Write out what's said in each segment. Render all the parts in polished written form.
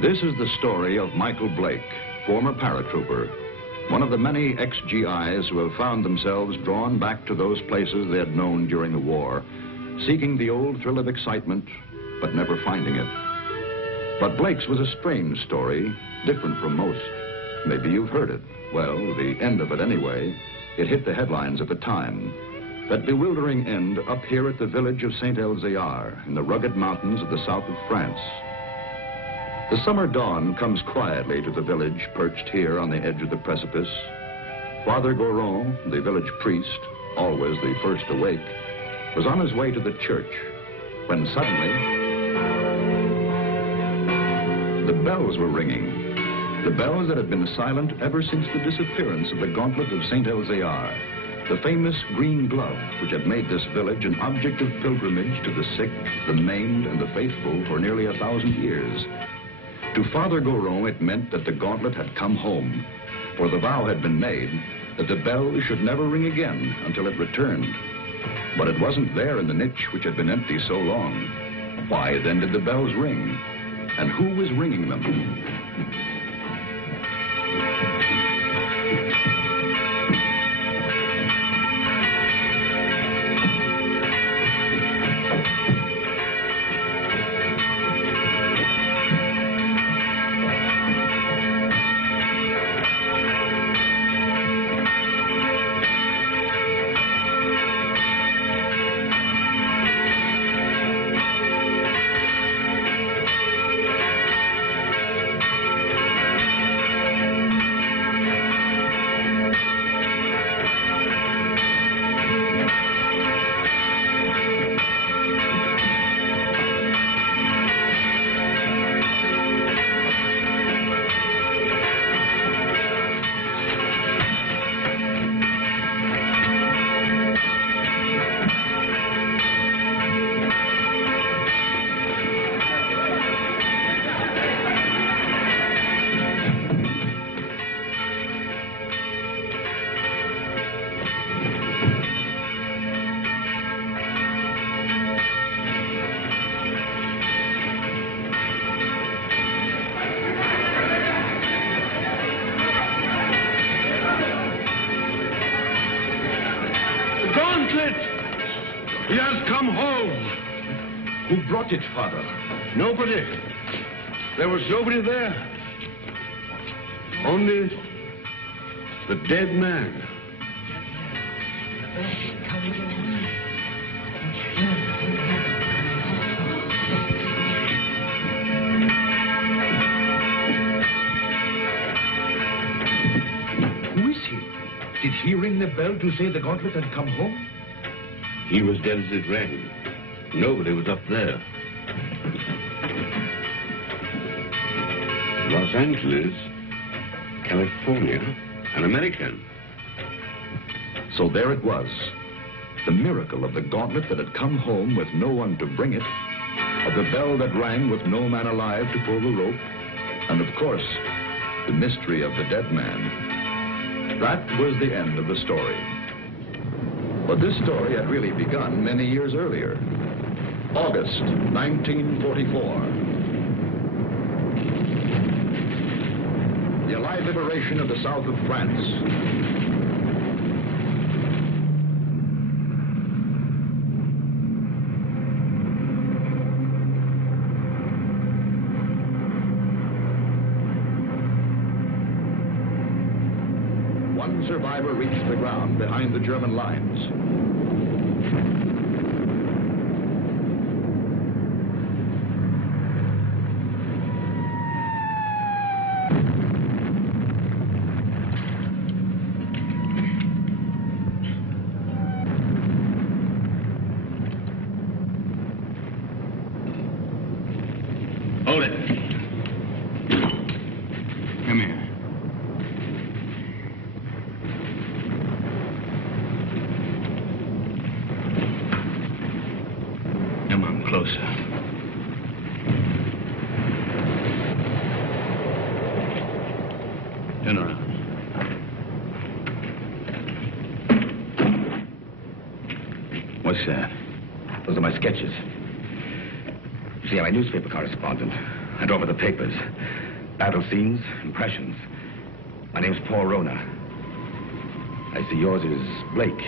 This is the story of Michael Blake, former paratrooper, one of the many ex-GIs who have found themselves drawn back to those places they had known during the war, seeking the old thrill of excitement, but never finding it. But Blake's was a strange story, different from most. Maybe you've heard it. Well, the end of it anyway. It hit the headlines at the time. That bewildering end up here at the village of Saint-Elzéar in the rugged mountains of the south of France. The summer dawn comes quietly to the village perched here on the edge of the precipice. Father Goron, the village priest, always the first awake, was on his way to the church when suddenly the bells were ringing. The bells that had been silent ever since the disappearance of the gauntlet of Saint-Elzéar, the famous green glove which had made this village an object of pilgrimage to the sick, the maimed, and the faithful for nearly 1,000 years. To Father Goron, it meant that the gauntlet had come home, for the vow had been made that the bell should never ring again until it returned. But it wasn't there in the niche which had been empty so long. Why then did the bells ring? And who was ringing them? He has come home. Who brought it, Father? Nobody. There was nobody there. Only the dead man. Who is he? Did he ring the bell to say the gauntlet had come home? He was dead as it rang. Nobody was up there. Los Angeles, California, an American. So there it was. The miracle of the gauntlet that had come home with no one to bring it, of the bell that rang with no man alive to pull the rope, and of course, the mystery of the dead man. That was the end of the story. But this story had really begun many years earlier. August 1944. The Allied liberation of the south of France. One survivor reached the ground behind the German lines. Hold it. Come here. Come on, closer. Turn around. What's that? Those are my sketches. See, I'm a newspaper correspondent. And over the papers. Battle scenes, impressions. My name's Paul Rona. I see yours is Blake.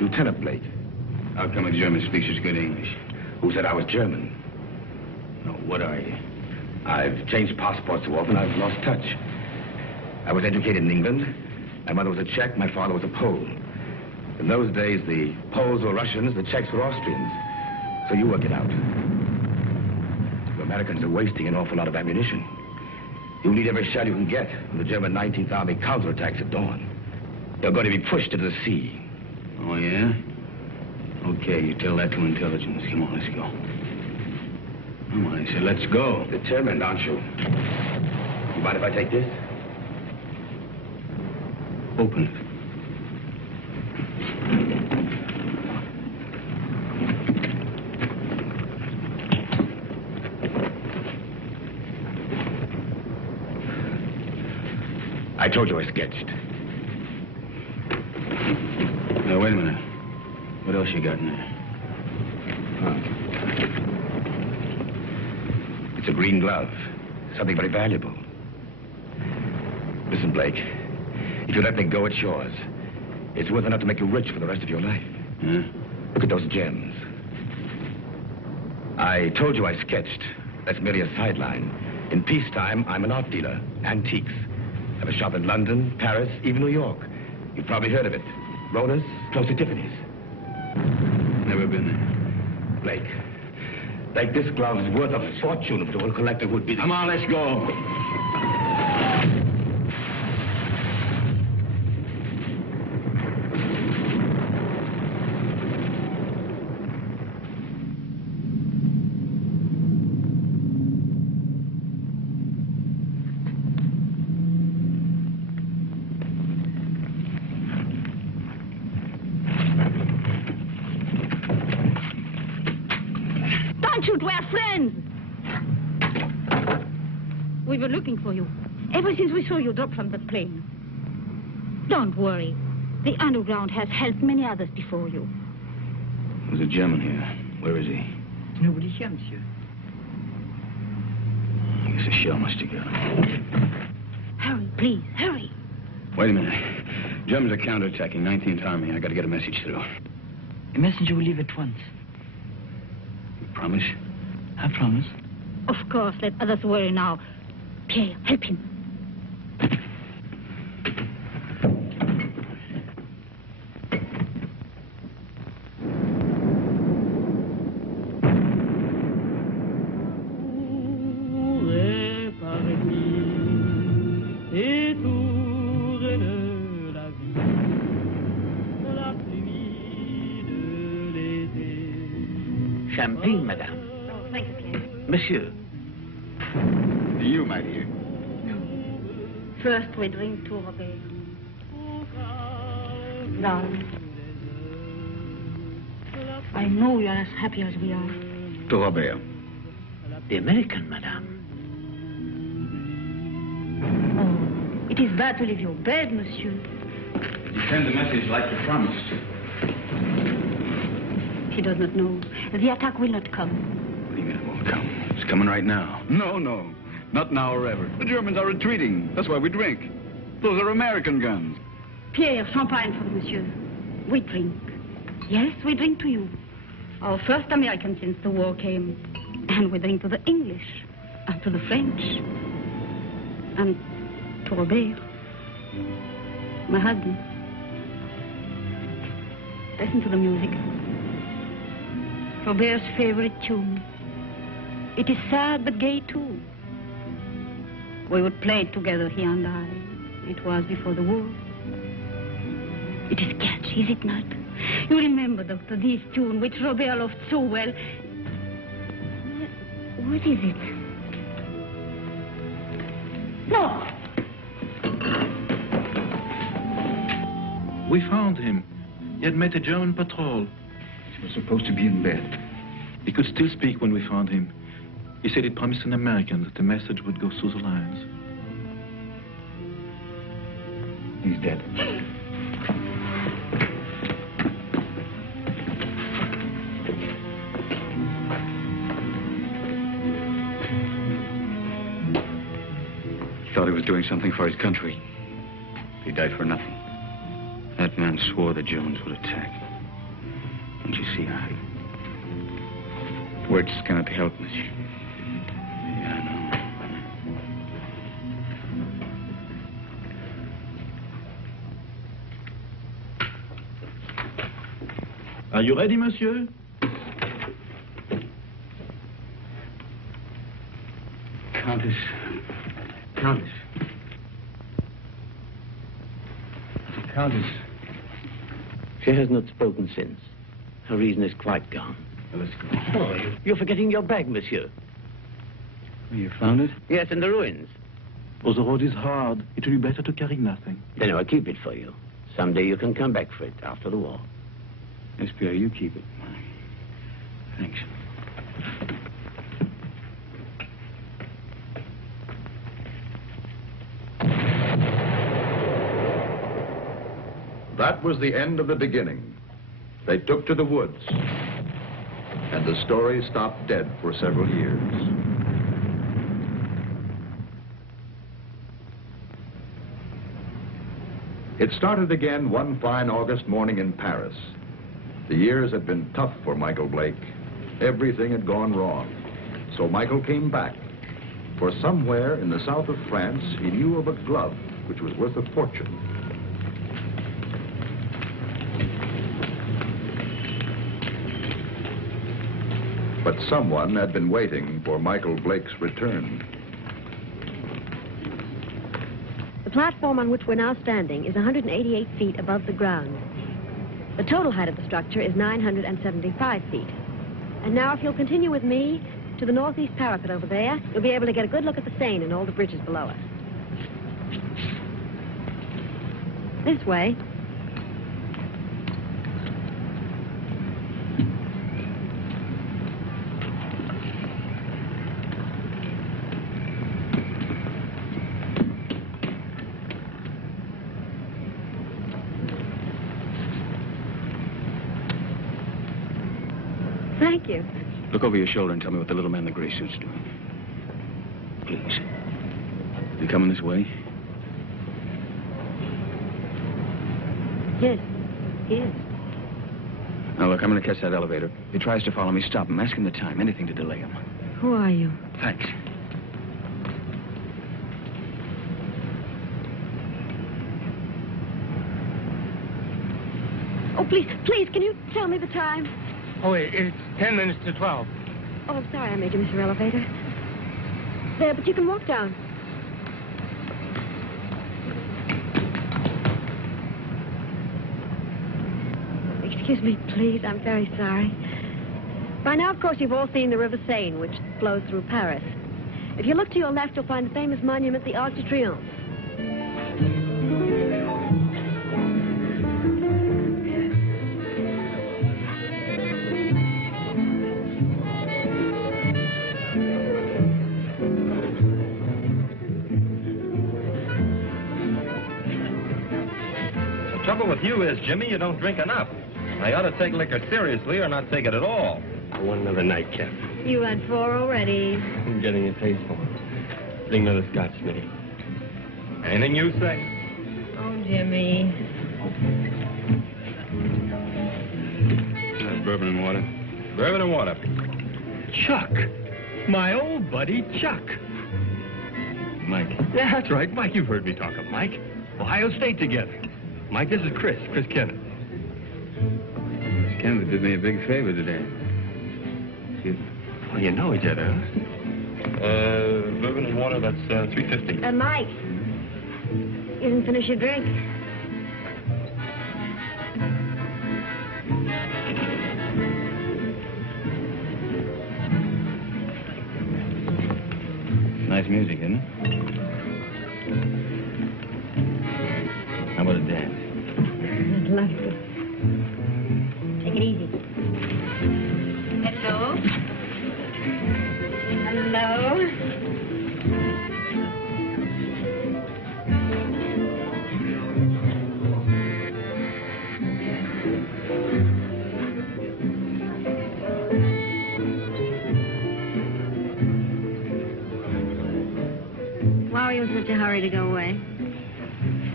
Lieutenant Blake. How come a German speaks such good English? Who said I was German? No, what are you? I've changed passports so often I've lost touch. I was educated in England. My mother was a Czech, my father was a Pole. In those days, the Poles were Russians, the Czechs were Austrians. So you work it out. The Americans are wasting an awful lot of ammunition. You'll need every shell you can get when the German 19th Army counterattacks at dawn. They're going to be pushed into the sea. Oh, yeah? Okay, you tell that to intelligence. Come on, let's go. Come on, I said, let's go. Determined, aren't you? You mind if I take this? Open it. I told you I sketched. Now, wait a minute. What else you got in there? It's a green glove. Something very valuable. Listen, Blake. If you let me go, it's yours. It's worth enough to make you rich for the rest of your life. Huh? Look at those gems. I told you I sketched. That's merely a sideline. In peacetime, I'm an art dealer. Antiques. I have a shop in London, Paris, even New York. You've probably heard of it. Rona's, close to Tiffany's. Never been there. Blake, this glove is worth a fortune to a collector who'd be... Come on, let's go. We were looking for you ever since we saw you drop from the plane. Don't worry. The underground has helped many others before you. There's a German here. Where is he? Nobody's here, monsieur. I guess a shell must have got him. Hurry, please, hurry. Wait a minute. Germans are counterattacking 19th Army. I got to get a message through. A messenger will leave at once. You promise? I promise. Of course, let others worry now. Pierre, help him. Champagne, madame. Oh, thank you, Pierre. Monsieur. You, my dear. First, we drink to Robert. Darling, I know you're as happy as we are. To Robert. The American, madame. Oh, it is bad to leave your bed, monsieur. You send the message like you promised. He does not know. The attack will not come. What do you mean it won't come? It's coming right now. No. Not now or ever. The Germans are retreating. That's why we drink. Those are American guns. Pierre, champagne for monsieur. We drink. Yes, we drink to you. Our first American since the war came. And we drink to the English. And to the French. And to Robert. My husband. Listen to the music. Robert's favorite tune. It is sad but gay too. We would play it together, he and I. It was before the war. It is catchy, is it not? You remember, Doctor, this tune which Robert loved so well. What is it? No! We found him. He had met a German patrol. He was supposed to be in bed. He could still speak when we found him. He said he promised an American that the message would go through the lines. He's dead. doing something for his country. He died for nothing. That man swore the Germans would attack. Don't you see, words cannot help, monsieur. Yeah, I know. Are you ready, monsieur? Countess. Countess. Countess. She has not spoken since. Her reason is quite gone. Well, let's go. Oh, you're forgetting your bag, monsieur. You found it? Yes, in the ruins. Oh, the road is hard. It will be better to carry nothing. Then I'll keep it for you. Someday you can come back for it after the war. Yes, Pierre, you keep it. Thanks. That was the end of the beginning. They took to the woods, and the story stopped dead for several years. It started again one fine August morning in Paris. The years had been tough for Michael Blake. Everything had gone wrong. So Michael came back. For somewhere in the south of France, he knew of a glove which was worth a fortune. But someone had been waiting for Michael Blake's return. The platform on which we're now standing is 188 feet above the ground. The total height of the structure is 975 feet. And now if you'll continue with me to the northeast parapet over there, you'll be able to get a good look at the Seine and all the bridges below us. This way. Thank you. Look over your shoulder and tell me what the little man in the gray suit's doing. Please. You coming this way? Yes, he is. Now, look, I'm going to catch that elevator. If he tries to follow me, stop him. Ask him the time. Anything to delay him. Who are you? Thanks. Oh, please, can you tell me the time? Oh, it's 10 minutes to 12. Oh, I'm sorry I made you miss your elevator. There, but you can walk down. Excuse me, please. I'm very sorry. By now, of course, you've all seen the River Seine, which flows through Paris. If you look to your left, you'll find the famous monument, the Arc de Triomphe. The trouble with you is, Jimmy, you don't drink enough. I ought to take liquor seriously or not take it at all. I want another nightcap. You had 4 already. I'm getting a taste for it. Bring another scotch, Smitty. Anything you say. Oh, Jimmy. Bourbon and water. Bourbon and water. Chuck. My old buddy, Chuck. Mike. Yeah, that's right. Mike, you've heard me talk of Mike. Ohio State together. Mike, this is Chris Kenneth. Kenneth did me a big favor today. Excuse me. Well, you know each other, huh? Bourbon and water, that's $3.50. Mike, you didn't finish your drink. Nice music, isn't it? How about a dance? I'd love to. Take it easy. Hello? Hello? Why are you in such a hurry? hurry to go away?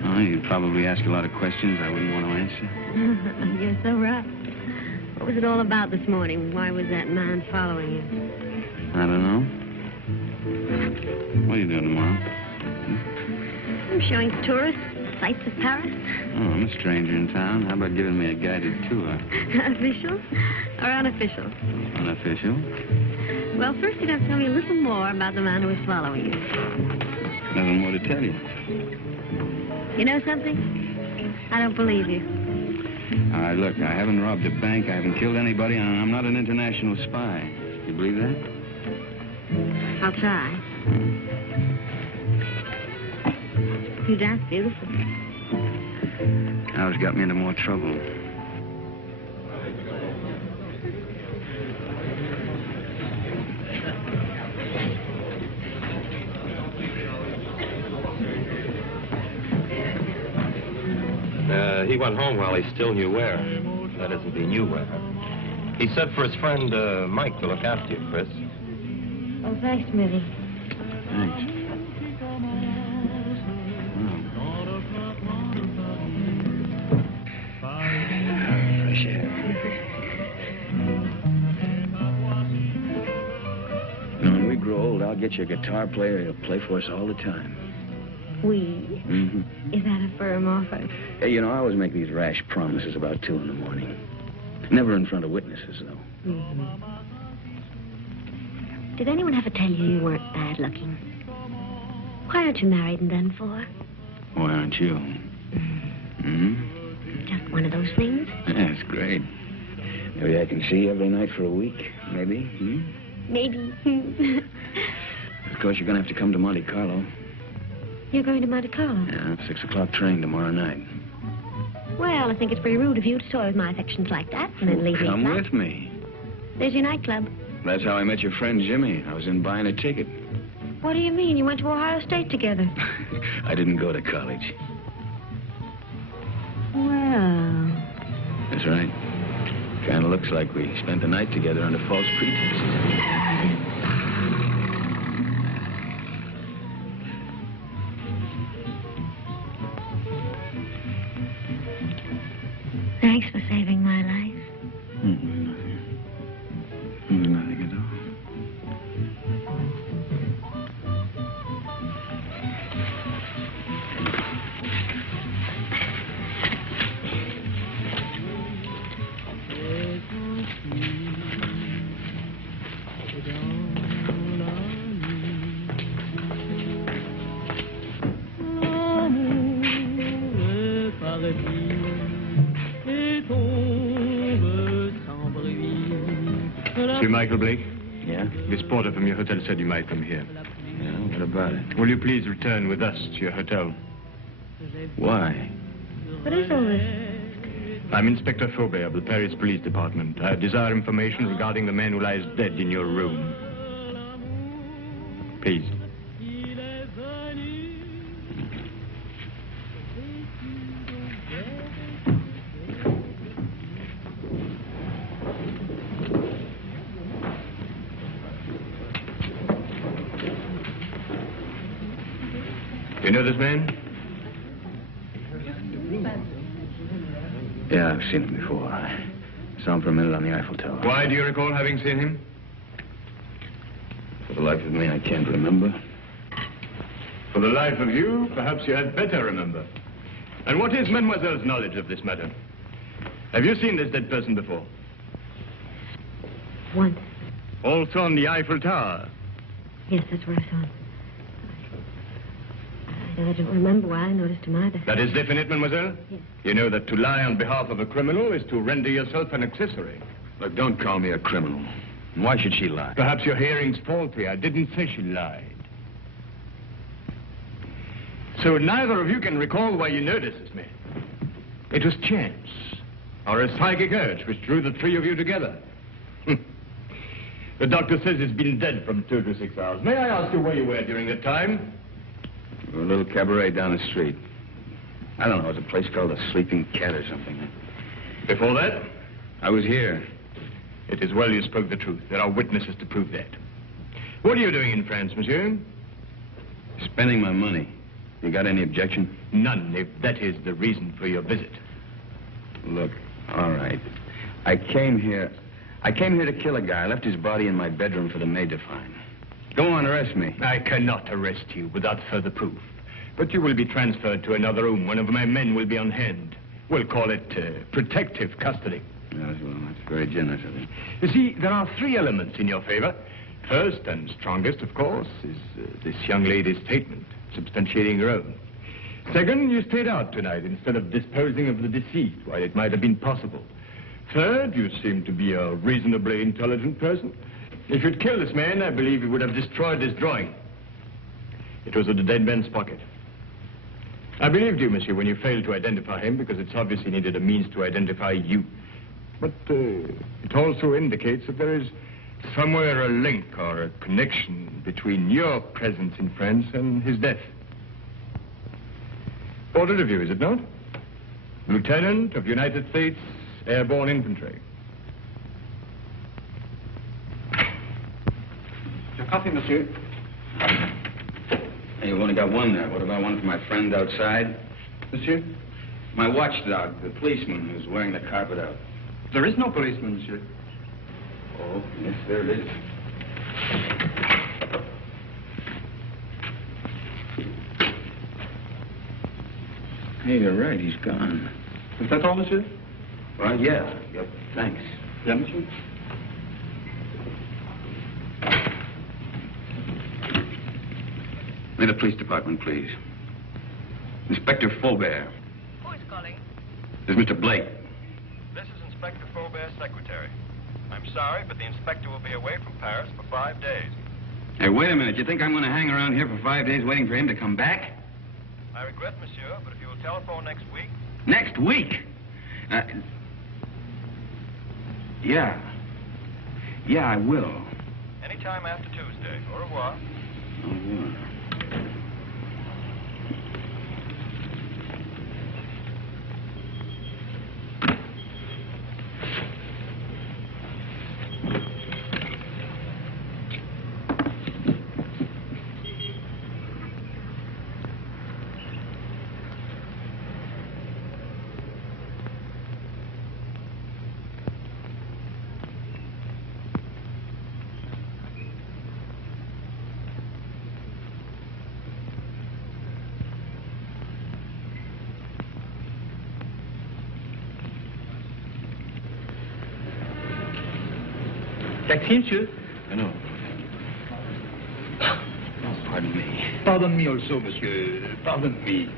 Oh, you'd probably ask a lot of questions I wouldn't want to answer. You're so rough. What was it all about this morning? Why was that man following you? I don't know. What are you doing tomorrow? I'm showing tourists sights of Paris. Oh, I'm a stranger in town. How about giving me a guided tour? Official or unofficial? Unofficial. Well, first you'd have to tell me a little more about the man who was following you. Nothing more to tell you. You know something? I don't believe you. All right, look, I haven't robbed a bank, I haven't killed anybody, and I'm not an international spy. You believe that? I'll try. You dance beautiful. Now it's got me into more trouble. He went home while he still knew where. That isn't, he knew where. He said for his friend, Mike, to look after you, Chris. Oh, thanks, Mitty. Thanks. Fresh air. You know, when we grow old, I'll get you a guitar player who'll play for us all the time. We? Mm-hmm. Is that a firm offer? Hey, you know, I always make these rash promises about 2 in the morning. Never in front of witnesses, though. Mm-hmm. Did anyone ever tell you you weren't bad looking? Why aren't you married and done for? Why aren't you? Hmm? Just one of those things? Yeah, it's great. Maybe I can see you every night for a week, maybe. Hmm? Maybe. Of course, you're going to have to come to Monte Carlo. You're going to Monte Carlo? Yeah, 6 o'clock train tomorrow night. Well, I think it's pretty rude of you to toy with my affections like that and then leave me Come flat. with me. There's your nightclub. That's how I met your friend Jimmy. I was in buying a ticket. What do you mean? You went to Ohio State together. I didn't go to college. Well... That's right. Kind of looks like we spent the night together under false pretenses. Thanks for saving my life. Nothing at all. Monsieur Michael Blake? Yeah? This porter from your hotel said you might come here. Yeah, what about it? Will you please return with us to your hotel? Why? What is all this? I'm Inspector Faubert of the Paris Police Department. I desire information regarding the man who lies dead in your room. Please. You know this man? Yeah, I've seen him before. I saw him for a minute on the Eiffel Tower. Why do you recall having seen him? For the life of me, I can't remember. For the life of you, perhaps you had better remember. And what is Mademoiselle's knowledge of this matter? Have you seen this dead person before? Once. Also on the Eiffel Tower? Yes, that's where I saw him. I don't remember why I noticed him either. That is definite, mademoiselle? Yes. You know that to lie on behalf of a criminal is to render yourself an accessory. Look, don't call me a criminal. Why should she lie? Perhaps your hearing's faulty. I didn't say she lied. So neither of you can recall why you noticed this man. It was chance, or a psychic urge which drew the 3 of you together. The doctor says he's been dead from 2 to 6 hours. May I ask you where you were during that time? A little cabaret down the street. I don't know, it was a place called the Sleeping Cat or something. Before that? I was here. It is well you spoke the truth. There are witnesses to prove that. What are you doing in France, monsieur? Spending my money. You got any objection? None, if that is the reason for your visit. Look, all right. I came here to kill a guy. I left his body in my bedroom for the maid to find. Go on, arrest me. I cannot arrest you without further proof. But you will be transferred to another room. One of my men will be on hand. We'll call it protective custody. Yes, well, that's very generous of you. You see, there are 3 elements in your favor. First and strongest, of course, is this young lady's statement, substantiating her own. Second, you stayed out tonight instead of disposing of the deceased while it might have been possible. Third, you seem to be a reasonably intelligent person. If you'd killed this man, I believe you would have destroyed this drawing. It was in the dead man's pocket. I believed you, monsieur, when you failed to identify him, because it's obvious he needed a means to identify you. But it also indicates that there is somewhere a link or a connection between your presence in France and his death. Portrait of you, is it not? Lieutenant of United States Airborne Infantry. Your coffee, monsieur. Hey, you've only got one there. What about one for my friend outside? Monsieur? My watchdog, the policeman who's wearing the carpet out. There is no policeman, monsieur. Oh, yes, there it is. Hey, you're right. He's gone. Is that all, monsieur? Well, yeah. Yep. Thanks. Yeah, monsieur. May the police department, please. Inspector Faubert. Who is calling? This is Mr. Blake. This is Inspector Faubert's secretary. I'm sorry, but the inspector will be away from Paris for 5 days. Hey, wait a minute. You think I'm going to hang around here for 5 days waiting for him to come back? I regret, monsieur, but if you will telephone next week... Next week? Yeah. Yeah, I will. Anytime after Tuesday. Au revoir. Au revoir. Taxi, monsieur? No. Oh, pardon me. Pardon me also, monsieur. Pardon me.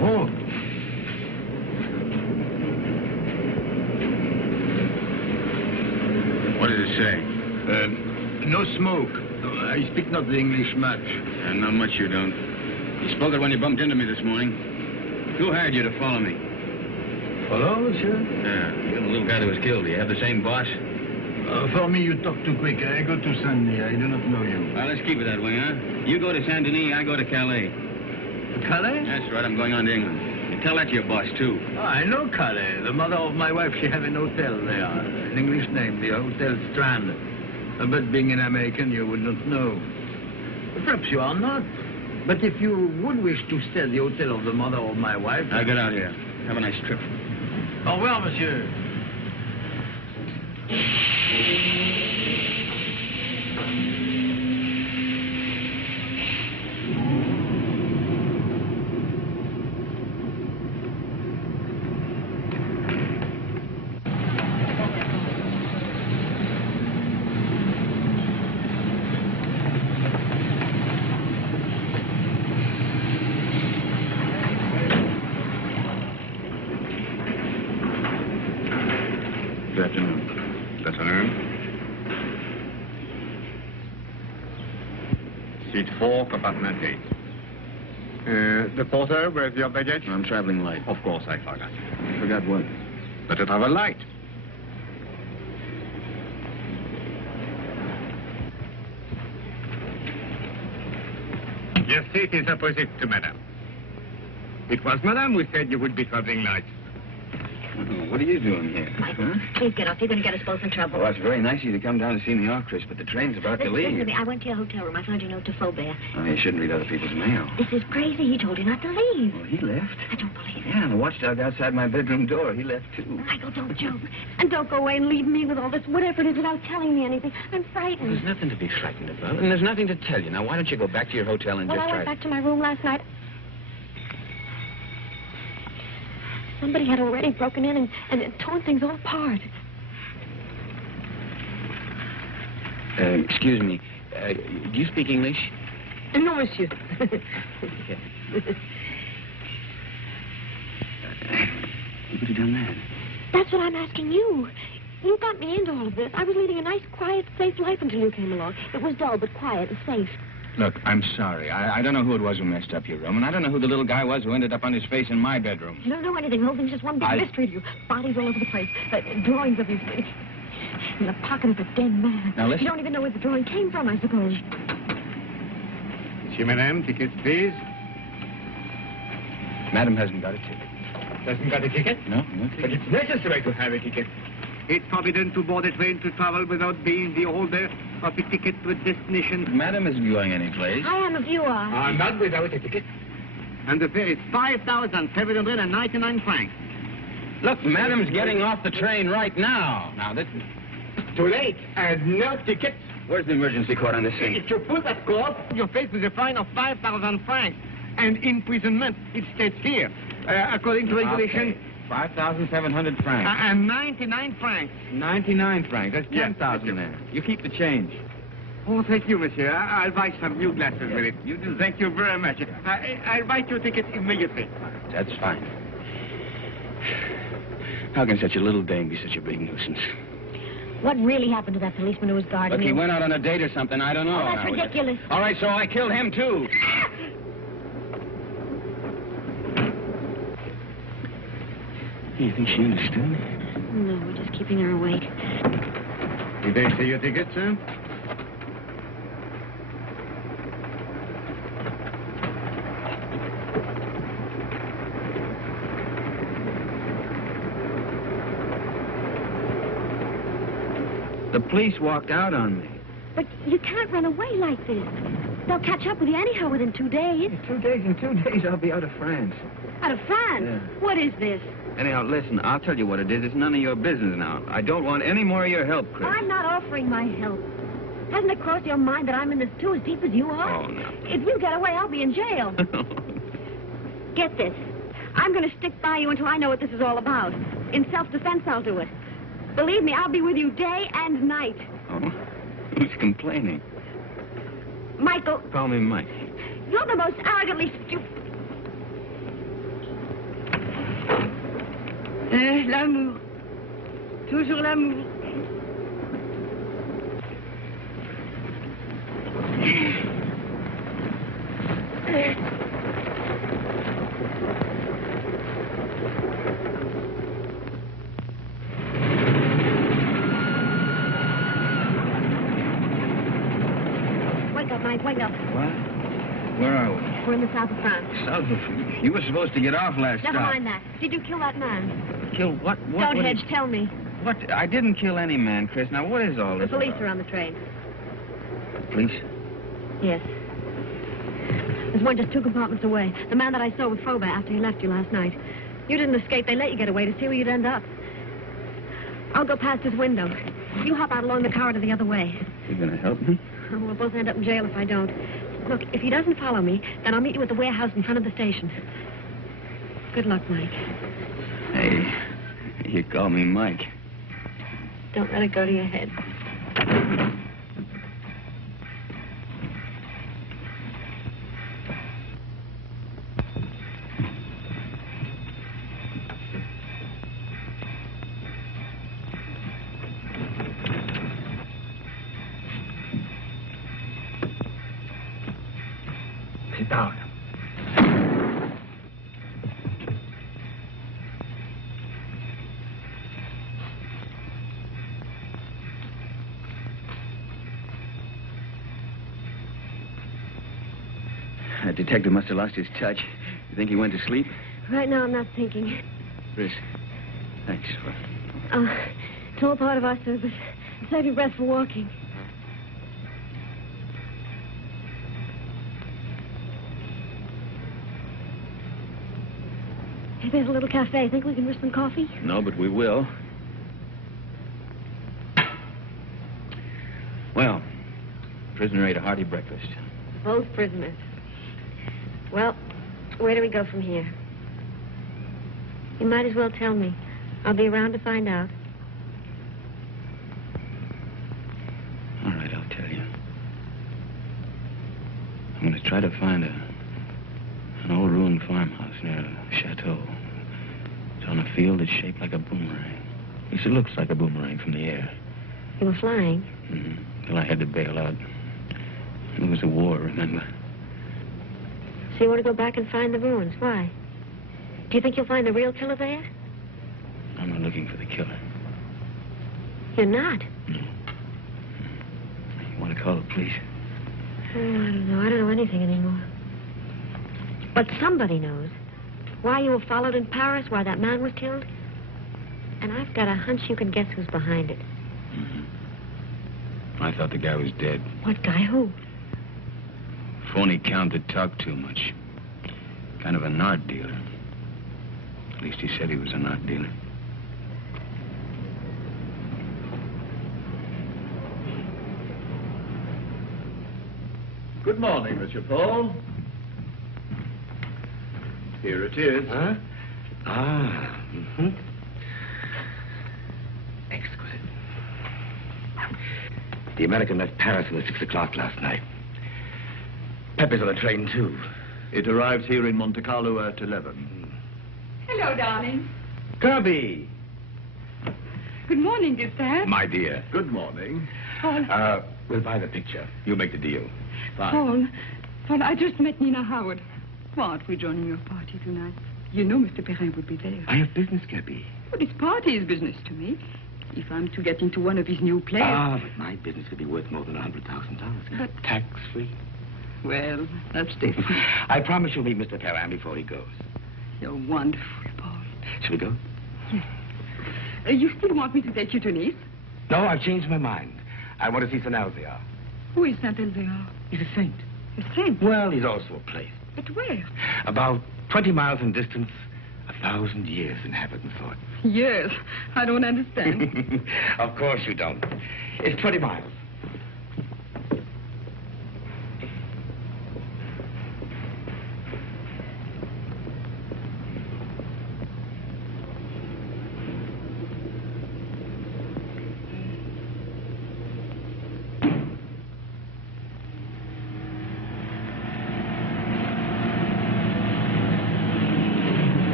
Oh. What does it say? No smoke. I speak not the English much. Not much you don't. You spoke it when you bumped into me this morning. Who hired you to follow me? Follow, monsieur? Yeah, you're the little guy that was killed. Do you have the same boss? For me, you talk too quick. I go to Saint-Denis. I do not know you. Well, let's keep it that way, huh? You go to Saint-Denis, I go to Calais. Calais? That's right, I'm going on to England. You tell that to your boss, too. Oh, I know Calais. The mother of my wife, she have an hotel there. An English name, the Hotel Strand. But being an American, you would not know. Perhaps you are not. But if you would wish to stay at the hotel of the mother of my wife... Now, get out here. Have a nice trip. Au revoir, monsieur. Good afternoon. Good afternoon. Seat 4, compartment 8. The porter, where's your baggage? I'm traveling light. Of course, I forgot. You forgot what? But to travel light. Your seat is opposite to Madame. It was Madame who said you would be traveling light. What are you doing here? Michael, please get off. You're going to get us both in trouble. Well, it's very nice of you to come down to see me off, Chris, but the train's about to Listen leave. to me. I went to your hotel room. I found your note to Faubert. Oh, you shouldn't read other people's mail. This is crazy. He told you not to leave. Well, he left. I don't believe it. Yeah, and the watchdog outside my bedroom door, he left, too. Michael, don't joke. And don't go away and leave me with all this, whatever it is, without telling me anything. I'm frightened. There's nothing to be frightened about, and there's nothing to tell you. Now, why don't you go back to your hotel and Well, just I try... went back to my room last night. Somebody had already broken in and torn things all apart. Excuse me. Do you speak English? No, monsieur. Who would have done that? That's what I'm asking you. You got me into all of this. I was leading a nice, quiet, safe life until you came along. It was dull, but quiet and safe. Look, I'm sorry. I don't know who it was who messed up your room, and I don't know who the little guy was who ended up on his face in my bedroom. You don't know anything. The whole thing's just one big mystery to you. Bodies all over the place. Drawings of his... in the pocket of a dead man. Now, listen. You don't even know where the drawing came from, I suppose. Monsieur, Madame, tickets, please. Madam hasn't got a ticket. Doesn't got a ticket? No ticket. But it's necessary to have a ticket. It's forbidden to board a train to travel without being the holder of a ticket to a destination. Madam isn't going anyplace. I am if you are. Not without a ticket. And the fare is 5,799 francs. Look, Madam's getting off the train right now. Now, this... Too late. And no ticket. Where's the emergency cord on this thing? If you pull that cord, you're faced with a fine of 5,000 francs. And imprisonment. It states here, according to regulation... Okay. 5,700 francs. And 99 francs. 99 francs. That's 10,000 yes, there. You keep the change. Oh, thank you, monsieur. I'll buy some new glasses with it. You do. Thank you very much. I'll write your ticket immediately. That's fine. How can such a little dame be such a big nuisance? What really happened to that policeman who was guarding Look, he you? went out on a date or something. I don't know. Oh, that's ridiculous. All right, so I killed him, too. You think she understood? No, we're just keeping her awake. Did they see your ticket, sir? The police walked out on me. But you can't run away like this. They'll catch up with you anyhow within 2 days. In 2 days, I'll be out of France. Out of France? Yeah. What is this? Anyhow, listen, I'll tell you what it is. It's none of your business now. I don't want any more of your help, Chris. I'm not offering my help. Hasn't it crossed your mind that I'm in this too as deep as you are? Oh, no. If you get away, I'll be in jail. Get this. I'm going to stick by you until I know what this is all about. In self-defense, I'll do it. Believe me, I'll be with you day and night. Oh? Who's complaining? Michael. Call me Mike. You're the most arrogantly stupid... L'amour. Toujours l'amour. Wake up, Mike, wake up. What? Where are we? We're in the south of France. South of... You were supposed to get off last Never stop. mind that. Did you kill that man? Kill what? Don't hedge, tell me. What? I didn't kill any man, Chris. Now, what is all The this police about? are on the train. Police? Yes. There's one just 2 compartments away. The man that I saw with Faubourg after he left you last night. You didn't escape. They let you get away to see where you'd end up. I'll go past his window. You hop out along the corridor the other way. You gonna help me? We'll both end up in jail if I don't. Look, if he doesn't follow me, then I'll meet you at the warehouse in front of the station. Good luck, Mike. Hey, you call me Mike. Don't let it go to your head. Sit down. That detective must have lost his touch. You think he went to sleep? Right now, I'm not thinking. Chris, thanks for... It's all part of our service. Save your breath for walking. Hey, there's a little cafe. Think we can risk some coffee? No, but we will. Well, prisoner ate a hearty breakfast. Both prisoners. Well, where do we go from here? You might as well tell me. I'll be around to find out. All right, I'll tell you. I'm going to try to find an old ruined farmhouse near a chateau. It's on a field that's shaped like a boomerang. At least it looks like a boomerang from the air. You were flying? Mm-hmm. Till I had to bail out. It was a war, remember? So you want to go back and find the ruins? Why? Do you think you'll find the real killer there? I'm not looking for the killer. You're not? No. You want to call the police? Oh, I don't know. I don't know anything anymore. But somebody knows. Why you were followed in Paris, why that man was killed. And I've got a hunch you can guess who's behind it. Mm-hmm. I thought the guy was dead. What guy? Who? Phony count that talked too much. Kind of an art dealer. At least he said he was an art dealer. Good morning, Monsieur Paul. Here it is. Huh? Ah, mm-hmm. Exquisite. The American left Paris at 6 o'clock last night. Pepper's on the train, too. It arrives here in Monte Carlo at 11. Hello, darling. Kirby! Good morning, Gustave. My dear. Good morning. Paul. We'll buy the picture. You make the deal. Fine. Paul, I just met Nina Howard. Why aren't we joining your party tonight? You know Mr. Perrin would be there. I have business, Kirby. But his party is business to me. If I'm to get into one of his new plays... Ah, but my business could be worth more than $100,000. But... Tax-free. Well, that's different. I promise you'll meet Mr. Perrin before he goes. You're wonderful, Paul. Shall we go? Yes. You still want me to take you to Nice? No, I've changed my mind. I want to see Saint Alvear. Who is Saint Alvear? He's a saint. A saint? Well, he's also a place. But where? About 20 miles in distance, 1,000 years in habit and thought. Yes, I don't understand. Of course you don't. It's 20 miles.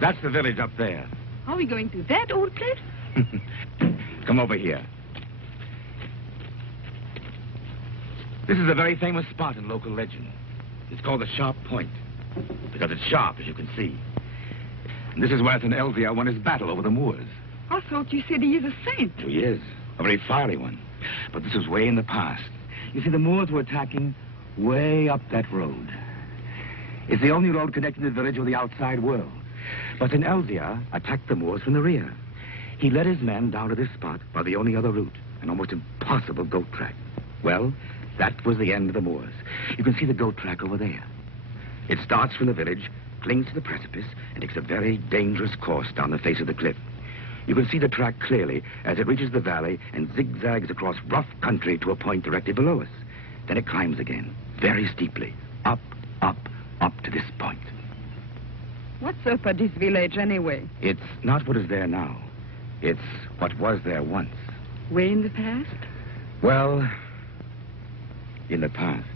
That's the village up there. Are we going to that old place? Come over here. This is a very famous spot in local legend. It's called the Sharp Point, because it's sharp, as you can see. And this is where St. Elzea won his battle over the Moors. I thought you said he is a saint. Oh, he is. A very fiery one. But this was way in the past. You see, the Moors were attacking way up that road. It's the only road connecting the village with the outside world. But St. Elzea attacked the Moors from the rear. He led his men down to this spot by the only other route, an almost impossible goat track. Well, that was the end of the Moors. You can see the goat track over there. It starts from the village, clings to the precipice, and takes a very dangerous course down the face of the cliff. You can see the track clearly as it reaches the valley and zigzags across rough country to a point directly below us. Then it climbs again, very steeply, up, up, up to this point. What's up at this village, anyway? It's not what is there now. It's what was there once. Way in the past? Well, in the past.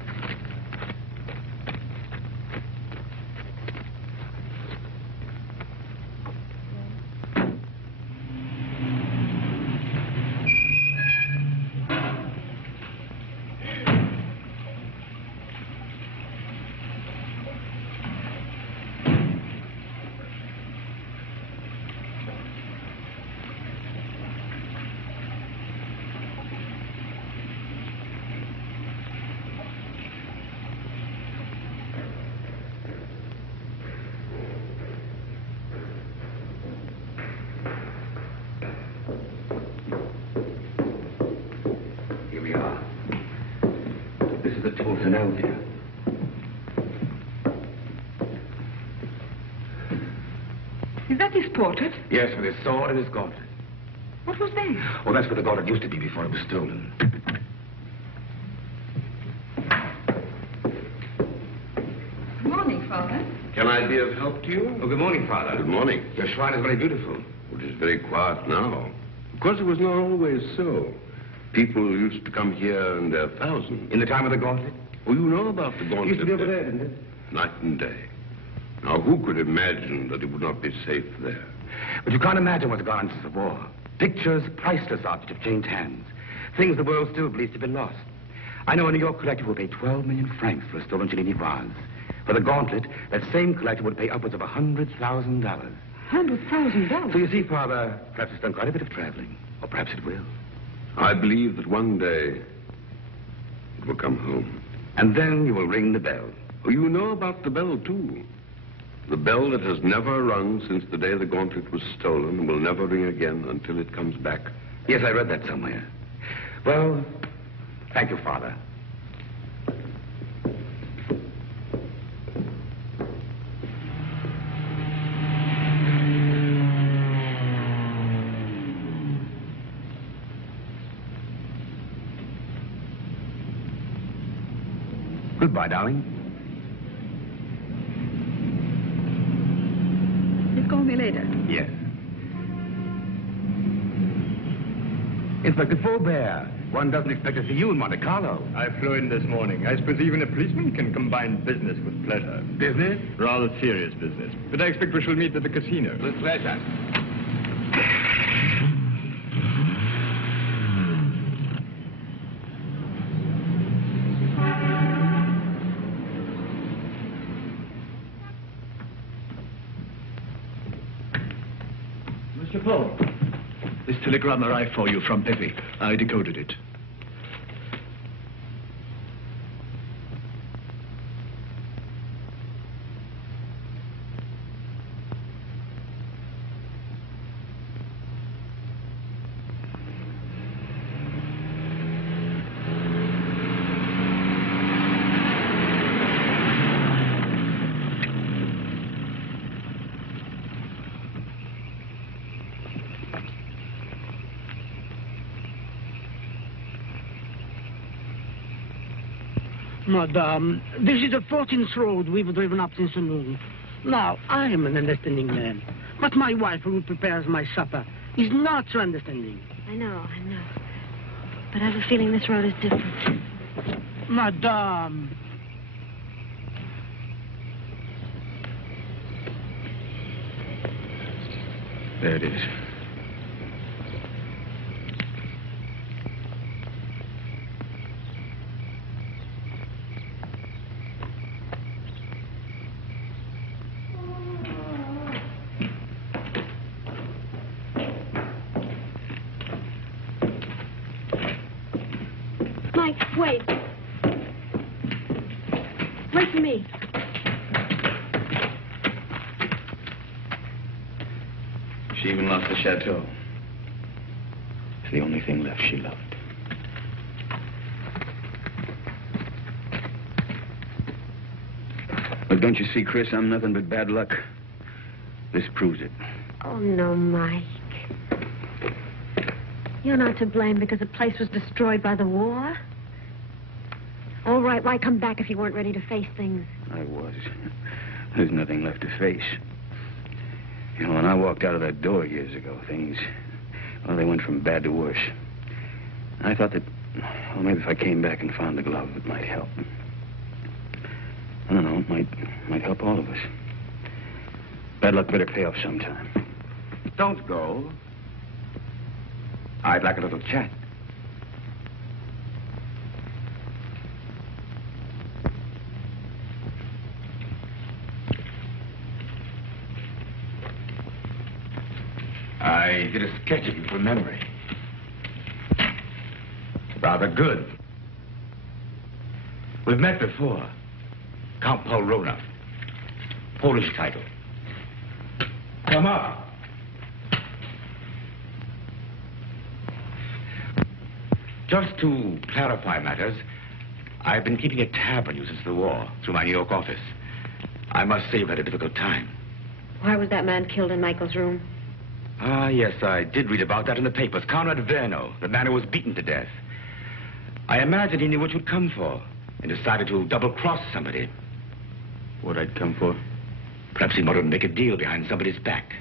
Is that his portrait? Yes, with his sword and his gauntlet. What was that? Oh, that's where the gauntlet used to be before it was stolen. Good morning, Father. Can I be of help to you? Oh, good morning, Father. Good morning. Your shrine is very beautiful. It is very quiet now. Of course, it was not always so. People used to come here in their thousands. In the time of the gauntlet? Oh, you know about the gauntlet. It used to be over there, didn't it? Night and day. Now, who could imagine that it would not be safe there? But you can't imagine what's gone on since the war. Pictures, priceless objects have changed hands. Things the world still believes to be lost. I know a New York collector will pay 12 million francs for a stolen Cellini vase. For the gauntlet, that same collector would pay upwards of $100,000. $100,000? So you see, Father, perhaps it's done quite a bit of traveling. Or perhaps it will. I believe that one day it will come home. And then you will ring the bell. Oh, you know about the bell, too. The bell that has never rung since the day the gauntlet was stolen and will never ring again until it comes back. Yes, I read that somewhere. Well, thank you, Father. Goodbye, darling. Call me later. Yes. Inspector Faubert, one doesn't expect to see you in Monte Carlo. I flew in this morning. I suppose even a policeman can combine business with pleasure. Business? Rather serious business. But I expect we shall meet at the casino. With pleasure. Mr. Paul, this telegram arrived for you from Pepe. I decoded it. Madame, this is the 14th road we've driven up since noon. Now, I am an understanding man, but my wife, who prepares my supper, is not so understanding. I know. But I have a feeling this road is different. Madame. There it is. Mike, wait. Wait for me. She even lost the chateau. It's the only thing left she loved. But don't you see, Chris, I'm nothing but bad luck. This proves it. Oh, no, Mike. You're not to blame because the place was destroyed by the war. All right, why come back if you weren't ready to face things? I was. There's nothing left to face. You know, when I walked out of that door years ago, things, well, they went from bad to worse. I thought that, well, maybe if I came back and found the glove, it might help. I don't know, it might help all of us. Bad luck better pay off sometime. Don't go. I'd like a little chat. I did a sketch of you from memory. Rather good. We've met before. Count Paul Rudolph. Polish title. Come up. Just to clarify matters, I've been keeping a tab on you since the war, through my New York office. I must say you've had a difficult time. Why was that man killed in Michael's room? Ah, yes, I did read about that in the papers. Conrad Verno, the man who was beaten to death. I imagined he knew what you'd come for and decided to double-cross somebody. What I'd come for? Perhaps he wanted to make a deal behind somebody's back.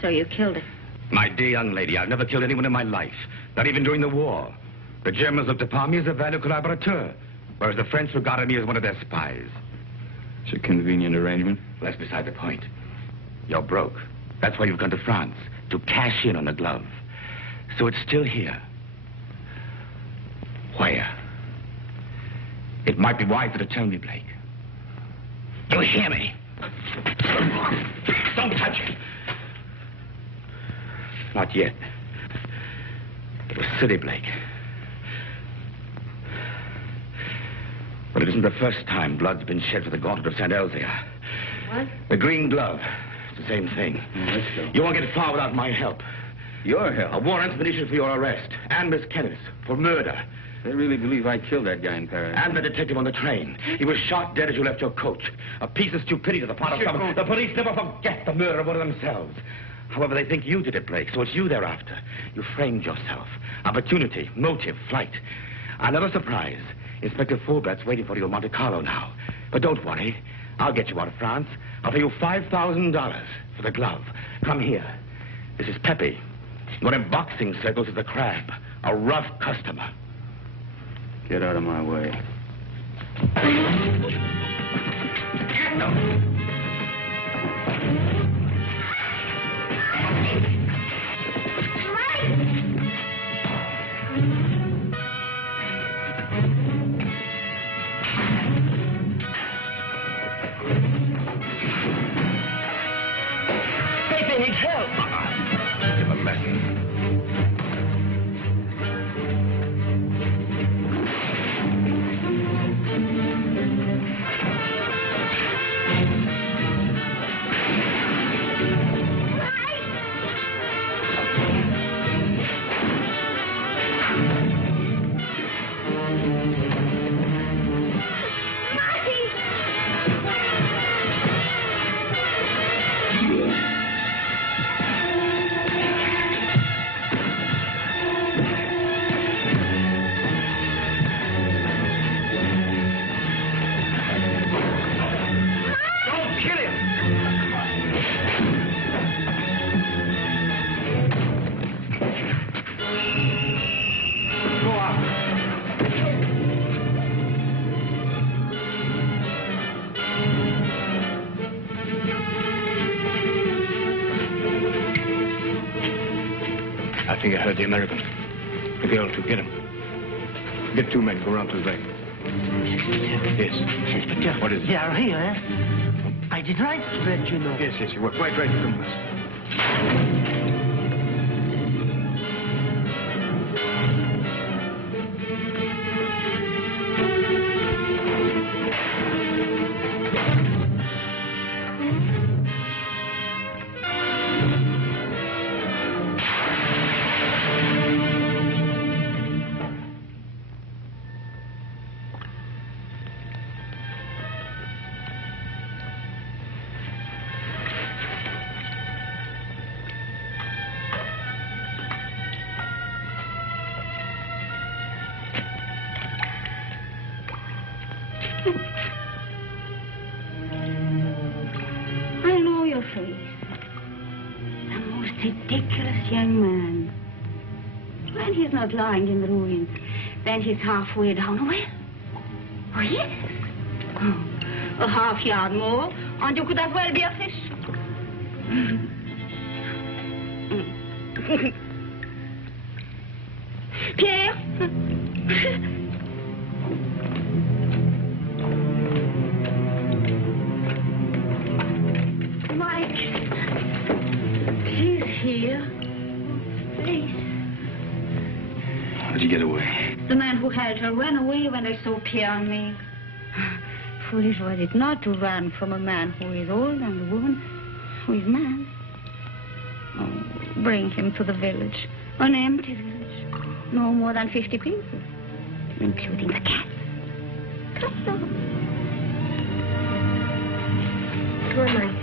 So you killed him? My dear young lady, I've never killed anyone in my life, not even during the war. The Germans looked upon me as a valued collaborateur, whereas the French regarded me as one of their spies. It's a convenient arrangement. Well, that's beside the point. You're broke. That's why you've gone to France, to cash in on the glove. So it's still here. Where? It might be wiser to tell me, Blake. You hear me? Don't touch it. Not yet. It was silly, Blake. But it isn't the first time blood's been shed for the gauntlet of St. Elzea. What? The green glove. It's the same thing. Let's go. You won't get far without my help. Your help? A warrant's been issued for your arrest. And Miss Kenneth for murder. They really believe I killed that guy in Paris. And the detective on the train. He was shot dead as you left your coach. A piece of stupidity on the part of someone. The police never forget the murder of one of themselves. However, they think you did it, Blake, so it's you they're after. You framed yourself. Opportunity, motive, flight. Another surprise. Inspector Fulbert's waiting for you in Monte Carlo now. But don't worry. I'll get you out of France. I'll pay you $5,000 for the glove. Come here. This is Pepe. What in boxing circles is a crab. A rough customer. Get out of my way. No. Pepe needs help. Give a lesson. think I heard the American. The girl too. Get him. Get 2 men. Go round to the back. Yes. Inspector. What is it? They are here, eh? I did right to let you know. Yes, you were quite right to come with us. I know your face. The most ridiculous young man. When he's not lying in the ruins, then he's halfway down a well. Oh, yes. Oh, a half yard more, and you could as well be a fish. Pierre? Mike. She's here. Please. How did you get away? The man who held her ran away when they saw Pierre and me. Foolish was it not to run from a man who is old and a woman who is mad. Oh, bring him to the village. An empty village. No more than 50 people, including the cat. Come on. Come on, Mike.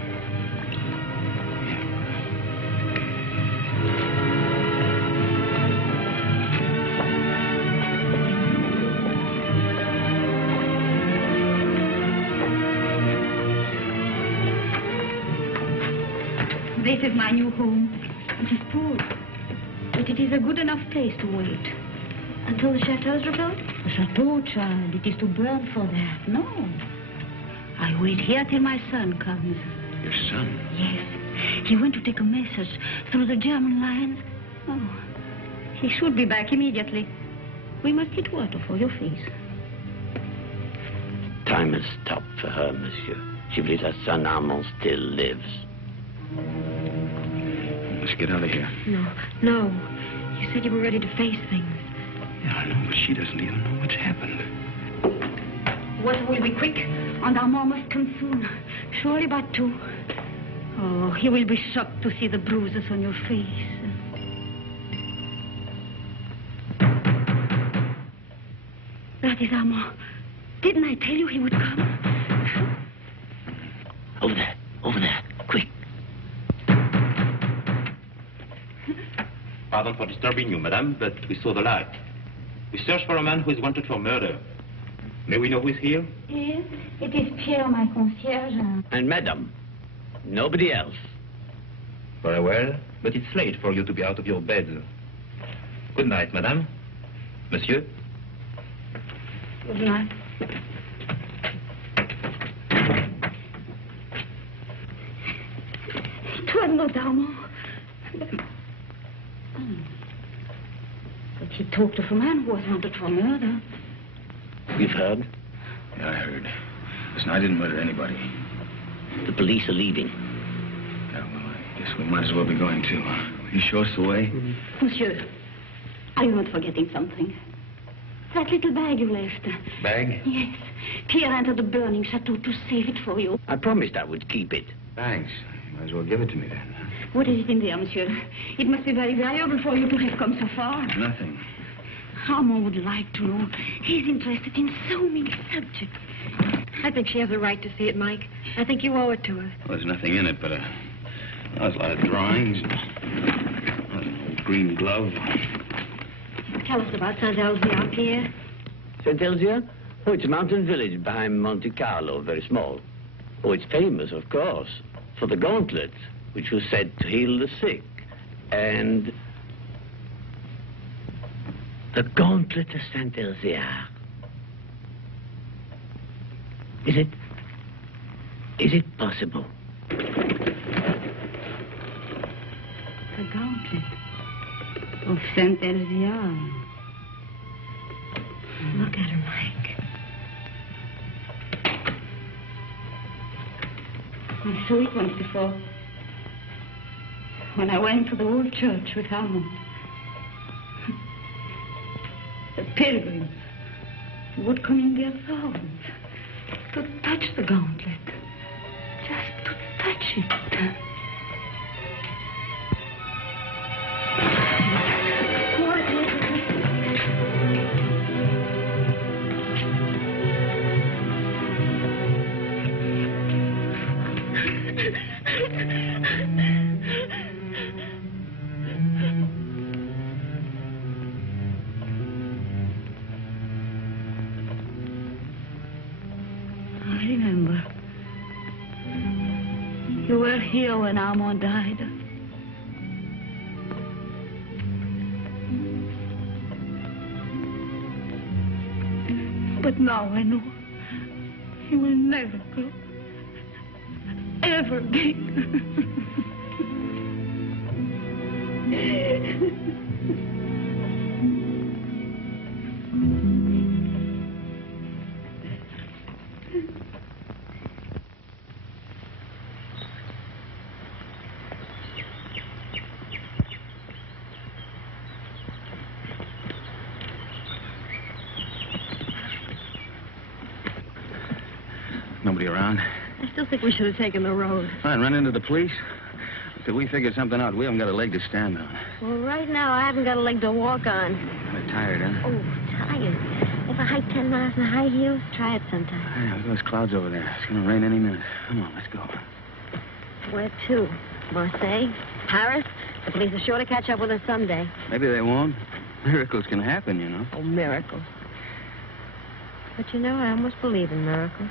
This is my new home. It is poor, but it is a good enough place to wait. Until the chateau's rebuilt? The chateau, child, it is to burn for that. No. I wait here till my son comes. Your son? Yes. He went to take a message through the German lines. Oh, he should be back immediately. We must get water for your face. Time has stopped for her, monsieur. She believes her son Armand still lives. Let's get out of here. No. You said you were ready to face things. Yeah, I know, but she doesn't even know what's happened. Water will be quick, and Armand must come soon. Surely by 2. Oh, he will be shocked to see the bruises on your face. That is Armand. Didn't I tell you he would come? Over there, quick. Pardon for disturbing you, madame, but we saw the light. We search for a man who is wanted for murder. May we know who is here? Yes, it is Pierre, my concierge. And madame, nobody else. Very well, but it's late for you to be out of your bed. Good night, madame. Monsieur? Good night. It was not Armand. But he talked of a man who was wanted for murder. You've heard? Yeah, I heard. Listen, I didn't murder anybody. The police are leaving. Yeah, well, I guess we might as well be going, too. Will you show us the way? Monsieur, are you not forgetting something? That little bag you left. Bag? Yes. Pierre entered the burning chateau to save it for you. I promised I would keep it. Thanks. You might as well give it to me, then. What is it in there, monsieur? It must be very valuable for you to have come so far. Nothing. Armand would like to know. He's interested in so many subjects. I think she has a right to see it, Mike. I think you owe it to her. Well, there's nothing in it, but there's a lot of drawings. An old green glove. Tell us about Saint-Elzéar, Pierre. Saint-Elzéar? Oh, it's a mountain village behind Monte Carlo, very small. Oh, it's famous, of course, for the gauntlet, which was said to heal the sick. And the gauntlet of Saint-Elzéar. Is it possible? The gauntlet. Of Saint Elvia. Look at her, Mike. I saw it once before. When I went to the old church with Armand. The pilgrims would come in their thousands to touch the gauntlet. Just to touch it. I remember. You were here when Armand died. But now I know he will never go. Ever again. Nobody around? I still think we should have taken the road. Fine, run into the police. Till we figure something out, we haven't got a leg to stand on. Well, right now, I haven't got a leg to walk on. Kind of tired, huh? Oh, tired. If I hike 10 miles in high heels, try it sometime. Hey, look at those clouds over there. It's going to rain any minute. Come on, let's go. Where to? Marseille? Paris? The police are sure to catch up with us someday. Maybe they won't. Miracles can happen, you know. Oh, miracles. But you know, I almost believe in miracles.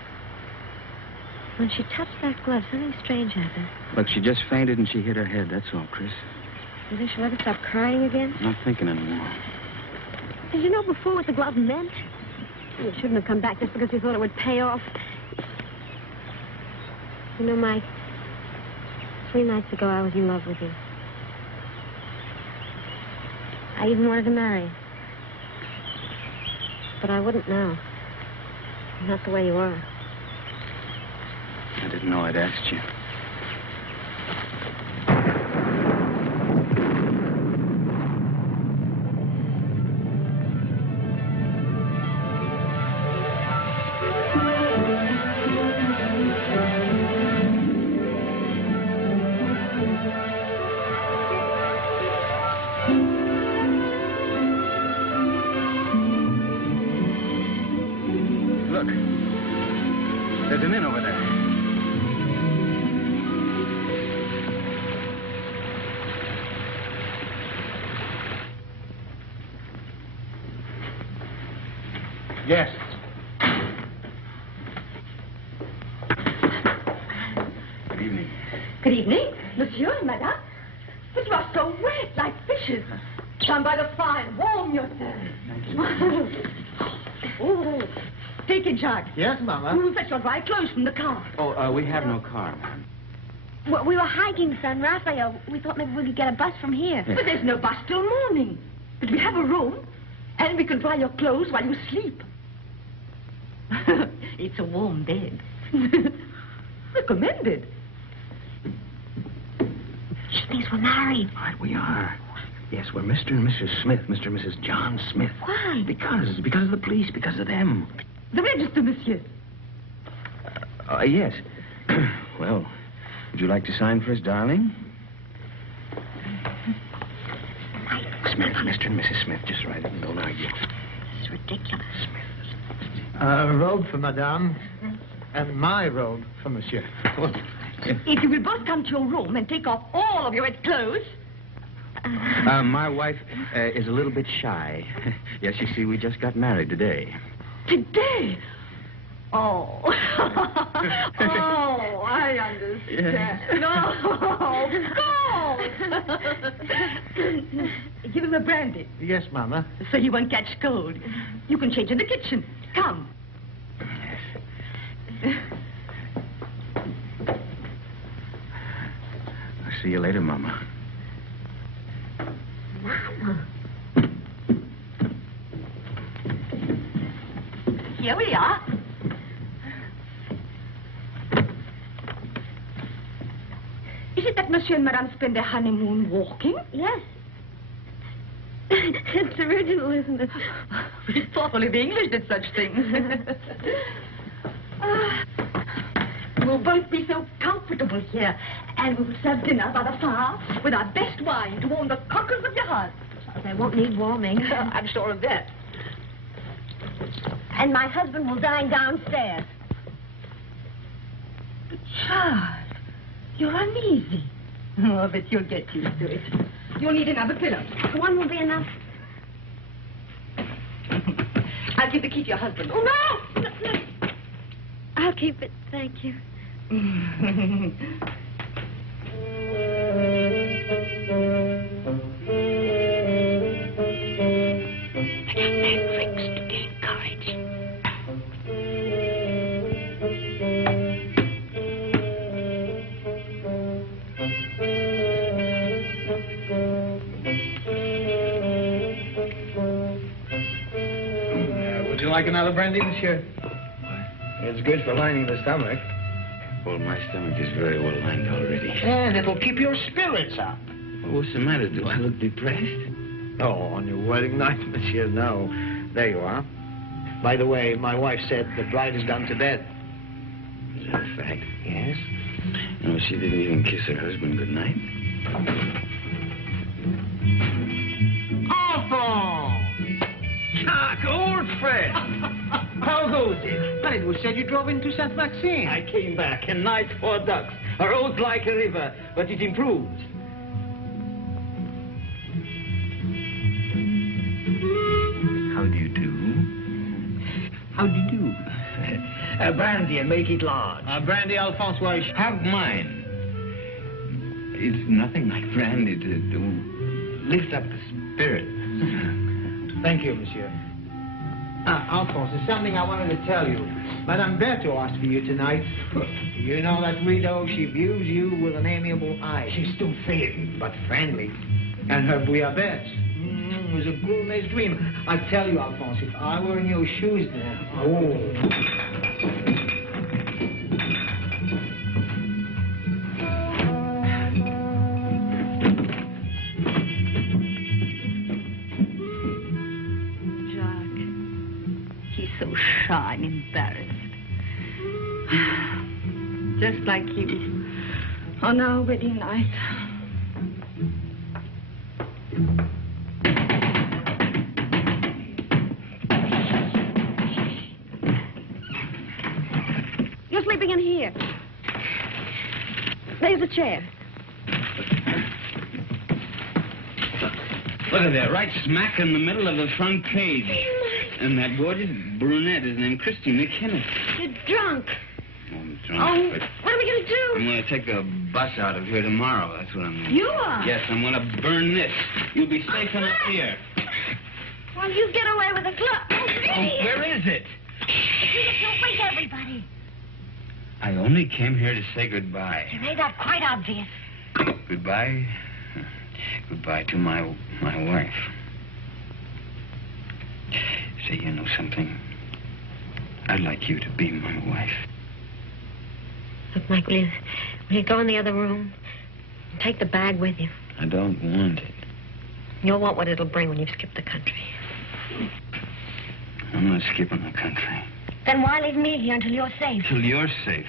When she touched that glove, something strange happened. Look, she just fainted and she hit her head. That's all, Chris. You think she'll ever stop crying again? Not thinking anymore. Did you know before what the glove meant? You shouldn't have come back just because you thought it would pay off. You know, Mike, 3 nights ago I was in love with you. I even wanted to marry you. But I wouldn't now. Not the way you are. I didn't know I'd asked you. Look, there's an inn over there. Yes. Good evening. Good evening, monsieur and madame. But you are so wet, like fishes. Stand by the fire, warm yourself. Oh, take it, Jacques. Yes, Mama. We will fetch your dry clothes from the car. Oh, we have no car, ma'am. Well, we were hiking San Rafael. We thought maybe we could get a bus from here. But there's no bus till morning. But we have a room, and we can dry your clothes while you sleep. It's a warm bed. Recommended. She thinks we're married. Right, we are. Yes, we're Mr. and Mrs. Smith, Mr. and Mrs. John Smith. Why? Because of the police, because of them. The register, monsieur. Yes. Well, would you like to sign for us, darling? Smith, Mr. and Mrs. Smith, just write it and don't argue. It's ridiculous. A robe for madame, and my robe for monsieur. If you will both come to your room and take off all of your wet clothes. My wife is a little bit shy. Yes, you see, we just got married today. Today? Oh. Oh, I understand. No. Go. Give him a brandy. Yes, Mama. So he won't catch cold. You can change in the kitchen. Come. I'll see you later, Mama. Mama. here we are. Is it that Monsieur and Madame spend their honeymoon walking? Yes. It's original, isn't it? We thought only the English did such things. We'll both be so comfortable here, and we'll serve dinner by the fire with our best wine to warm the cockles of your heart. They won't need warming. I'm sure of that. And my husband will dine downstairs. But Charles, you're uneasy. Oh, but you'll get used to it. You'll need another pillow. One will be enough. I'll give the key to your husband. Oh, no! No. I'll keep it, thank you. Would you like another brandy, monsieur? It's good for lining the stomach. Well, my stomach is very well lined already. And it'll keep your spirits up. Well, what's the matter? Do I look depressed? Oh, on your wedding night, monsieur, no. There you are. By the way, my wife said the bride has gone to bed. Is that a fact? Yes. No, she didn't even kiss her husband goodnight. Enfant! Jacques, old friend! How goes it? Well, it was said you drove into Saint Maxime. I came back, and nice for ducks. A road like a river, but it improved. How do you do? How do you do? Brandy, and make it large. Brandy, Alphonse, why? Have mine. It's nothing like brandy to lift up the spirit. Thank you, monsieur. Alphonse, there's something I wanted to tell you. Madame Berthaud asked for you tonight. You know that widow, she views you with an amiable eye. She's still faded, but friendly. And her bouillabaisse was a gourmet's dream. I tell you, Alphonse, if I were in your shoes then... Oh... Shy and embarrassed. Just like you on our wedding night. You're sleeping in here. There's a chair. Look at that, right smack in the middle of the front page. And that gorgeous brunette is named Christine McKenna. You're drunk. I'm drunk. Oh, but what are we going to do? I'm going to take a bus out of here tomorrow. That's what I'm going to do. You are? Yes, I'm going to burn this. You'll be safe enough here. Well, you get away with a glove. Oh, Oh, where is it? Don't wake everybody. I only came here to say goodbye. You made that quite obvious. Goodbye? Goodbye to my wife. Say, you know something? I'd like you to be my wife. Look, Mike, will you go in the other room? Take the bag with you. I don't want it. You'll want what it'll bring when you've skipped the country. I'm not skipping the country. Then why leave me here until you're safe? Till you're safe.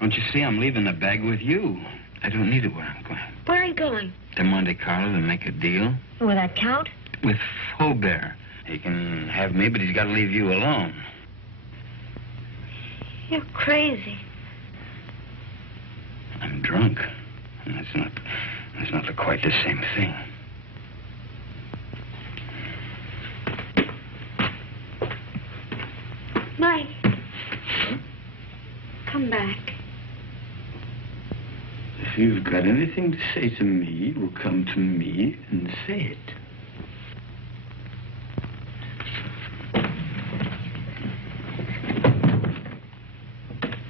Don't you see I'm leaving the bag with you? I don't need it where I'm going. Where are you going? To Monte Carlo to make a deal. Will that count? With Faubert. He can have me, but he's got to leave you alone. You're crazy. I'm drunk. And that's not quite the same thing. Mike. Come back. If you've got anything to say to me, well, come to me and say it.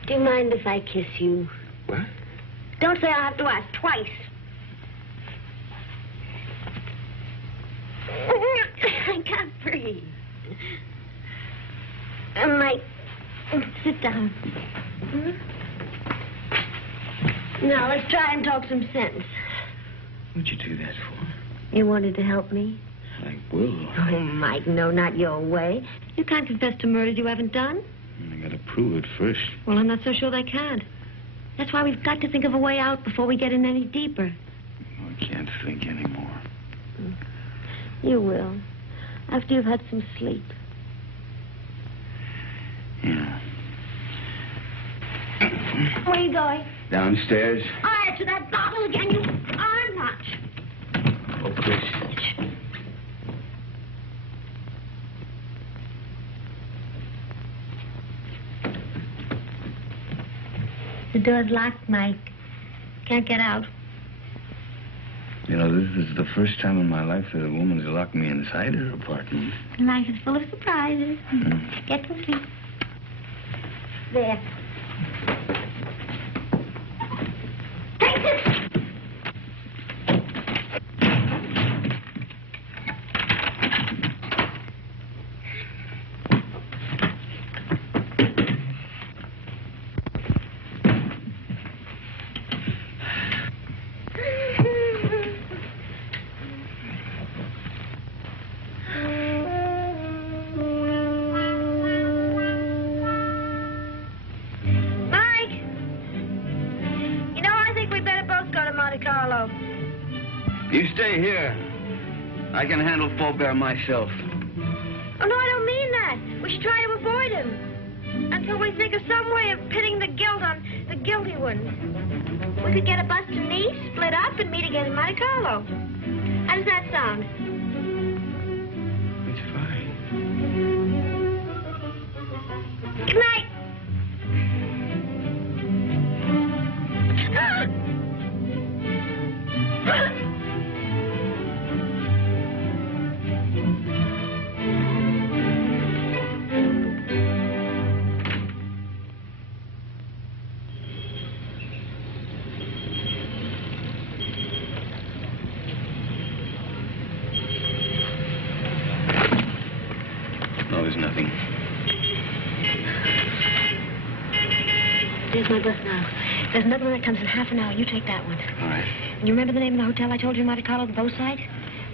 Do you mind if I kiss you? What? Don't say I'll have to ask twice. I can't breathe. Mike, sit down. Now, let's try and talk some sense. What'd you do that for? You wanted to help me? I will. Oh, Mike, no, not your way. You can't confess to murders you haven't done. I gotta prove it first. Well, I'm not so sure they can. That's why we've got to think of a way out before we get in any deeper. I can't think anymore. You will. After you've had some sleep. Yeah. Where are you going? Downstairs. I'll answer that bottle again. You are not. Oh, Chris. The door's locked, Mike. Can't get out. You know, this is the first time in my life that a woman's locked me inside her apartment. Life is full of surprises. Get to sleep. There. Take this! You stay here. I can handle Faubert myself. Oh, no, I don't mean that. We should try to avoid him. Until we think of some way of pitting the guilt on the guilty ones. We could get a bus to Nice, split up, and meet again in Monte Carlo. How does that sound? It's fine. Good night. There's my bus now. There's another one that comes in half an hour. You take that one. All right. You remember the name of the hotel I told you in Monte Carlo, the bow side?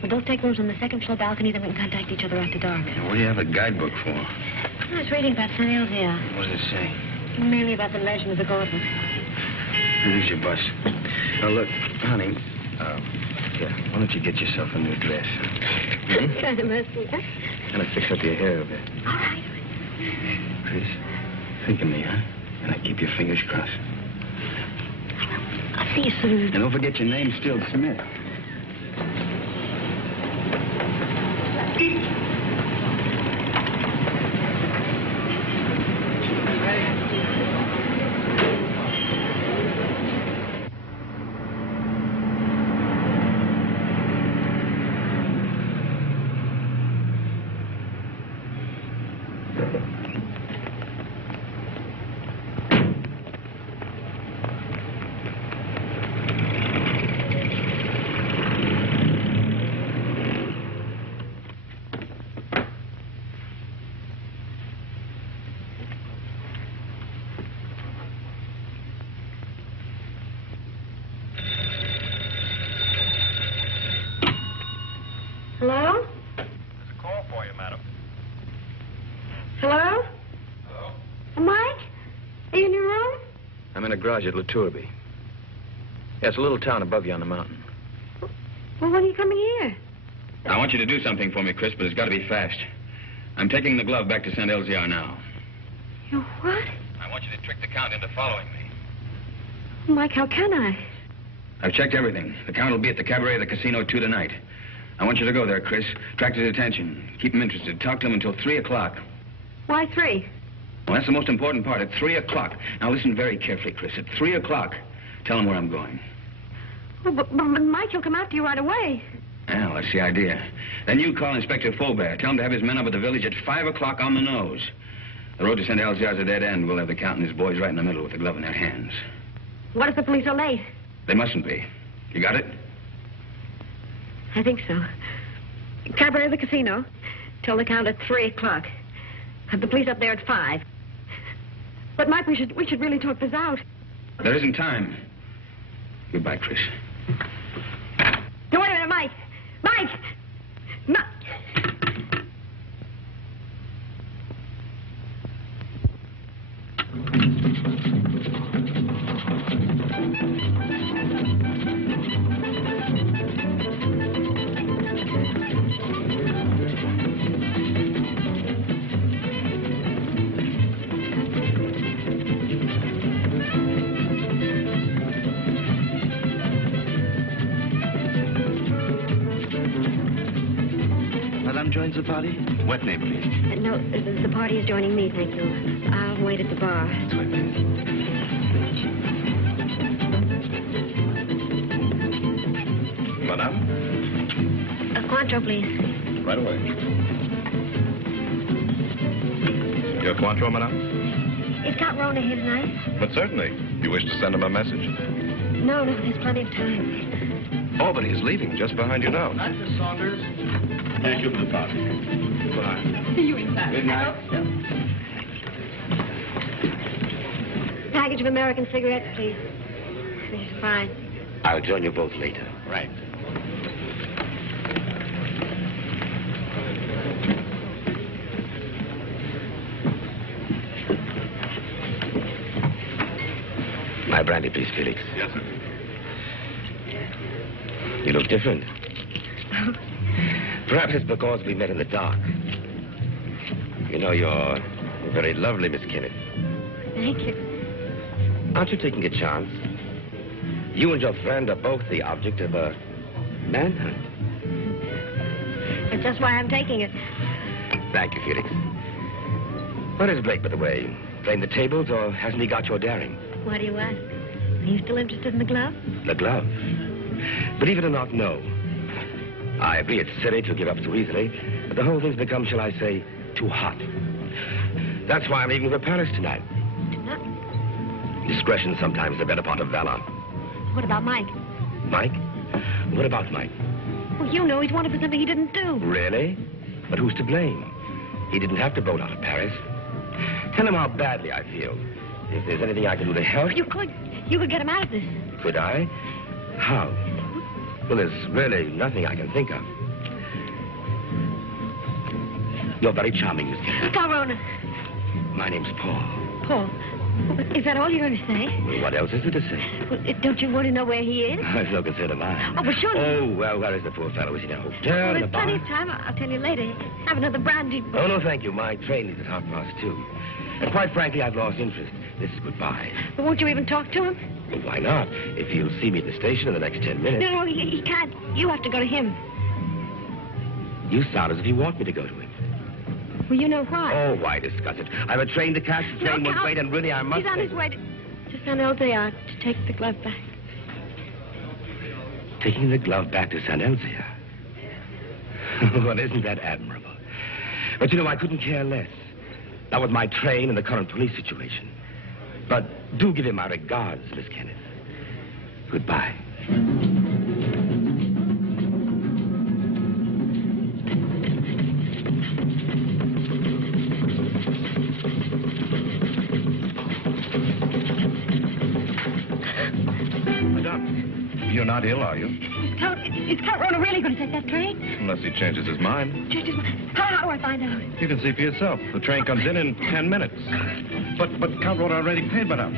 We'll both take rooms on the second floor balcony, then we can contact each other after dark. What do you have a guidebook for? I was reading about St. Elzea. What does it say? Mainly about the legend of the gauntlet. Here's your bus. Now, look, honey, here, why don't you get yourself a new dress? That's kind of messy, huh? And fix up your hair a bit. All right. Chris, think of me, huh? And I keep your fingers crossed. I'll see you soon. And don't forget your name, still Smith. Hello? There's a call for you, madam. Hello? Hello? Mike? Are you in your room? I'm in a garage at La Tourbe. Yeah, it's a little town above you on the mountain. Well, when are you coming here? I want you to do something for me, Chris, but it's got to be fast. I'm taking the glove back to St. Elzea now. You what? I want you to trick the Count into following me. Mike, how can I? I've checked everything. The Count will be at the cabaret of the casino 2 tonight. I want you to go there, Chris. Attract his attention. Keep him interested. Talk to him until 3 o'clock. Why 3? Well, that's the most important part. At 3 o'clock. Now, listen very carefully, Chris. At 3 o'clock, tell him where I'm going. Oh, but Mike, he'll come after you right away. Well, that's the idea. Then you call Inspector Faubert. Tell him to have his men up at the village at 5 o'clock on the nose. The road to St. Elzea is a dead end. We'll have the Count and his boys right in the middle with the glove in their hands. What if the police are late? They mustn't be. You got it? I think so. Cabaret of the casino. Tell the Count at 3 o'clock. Have the police up there at 5. But, Mike, we should really talk this out. There isn't time. Goodbye, Trish. No, wait a minute, Mike! Mike! Joins the party? What name, please? No, the party is joining me, thank you. I'll wait at the bar. That's right, please. Madame? A Cointreau, please. Right away. Your Cointreau, madame? Is Count Rona here tonight? But certainly. You wish to send him a message? No, there's plenty of time. Oh, but he's leaving just behind you now. Night, Miss Saunders. Thank you for the party. Goodbye. See you in Paris. Good night. I hope so. Package of American cigarettes, please. This is fine. I'll join you both later. Right. My brandy, please, Felix. Yes, sir. You look different. Perhaps it's because we met in the dark. You know, you're very lovely, Miss Kenneth. Thank you. Aren't you taking a chance? You and your friend are both the object of a manhunt. That's just why I'm taking it. Thank you, Felix. Where is Blake, by the way? Playing the tables, or hasn't he got your daring? Why do you ask? Are you still interested in the glove? The glove? Believe it or not, no. I agree it's silly to give up so easily, but the whole thing's become, shall I say, too hot. That's why I'm leaving for Paris tonight. Tonight? Discretion sometimes the better part of valor. What about Mike? Mike? What about Mike? Well, you know he's wanted for something he didn't do. Really? But who's to blame? He didn't have to boat out of Paris. Tell him how badly I feel. If there's anything I can do to help... You could get him out of this. Could I? How? Well, there's really nothing I can think of. You're very charming, Miss Kennedy. Corona. My name's Paul. Paul. Is that all you're going to say? Well, what else is there to say? Well, don't you want to know where he is? It's no concern of mine. Oh, but surely... Oh, well, where is the poor fellow? Is he in a hotel, Well, in a there's bar? plenty of time. I'll tell you later. Have another brandy. Oh, no, thank you. My train leaves at 2:30. And quite frankly, I've lost interest. This is goodbye. But won't you even talk to him? Well, why not? If he'll see me at the station in the next 10 minutes. No, he can't. You have to go to him. You sound as if you want me to go to him. Well, you know why. Oh, why discuss it? I have a train to catch. The train won't wait, and really, I must... He's on his way to San Elzea to take the glove back. Taking the glove back to San Elzea? Well, isn't that admirable? But, you know, I couldn't care less. Not with my train and the current police situation. But do give him my regards, Miss Kenneth. Goodbye. Madame, you're not ill, are you? Is Count Rona really going to take that train? Unless he changes his mind. How do I find out? You can see for yourself. The train comes in 10 minutes. But Count Rona already paid, madame.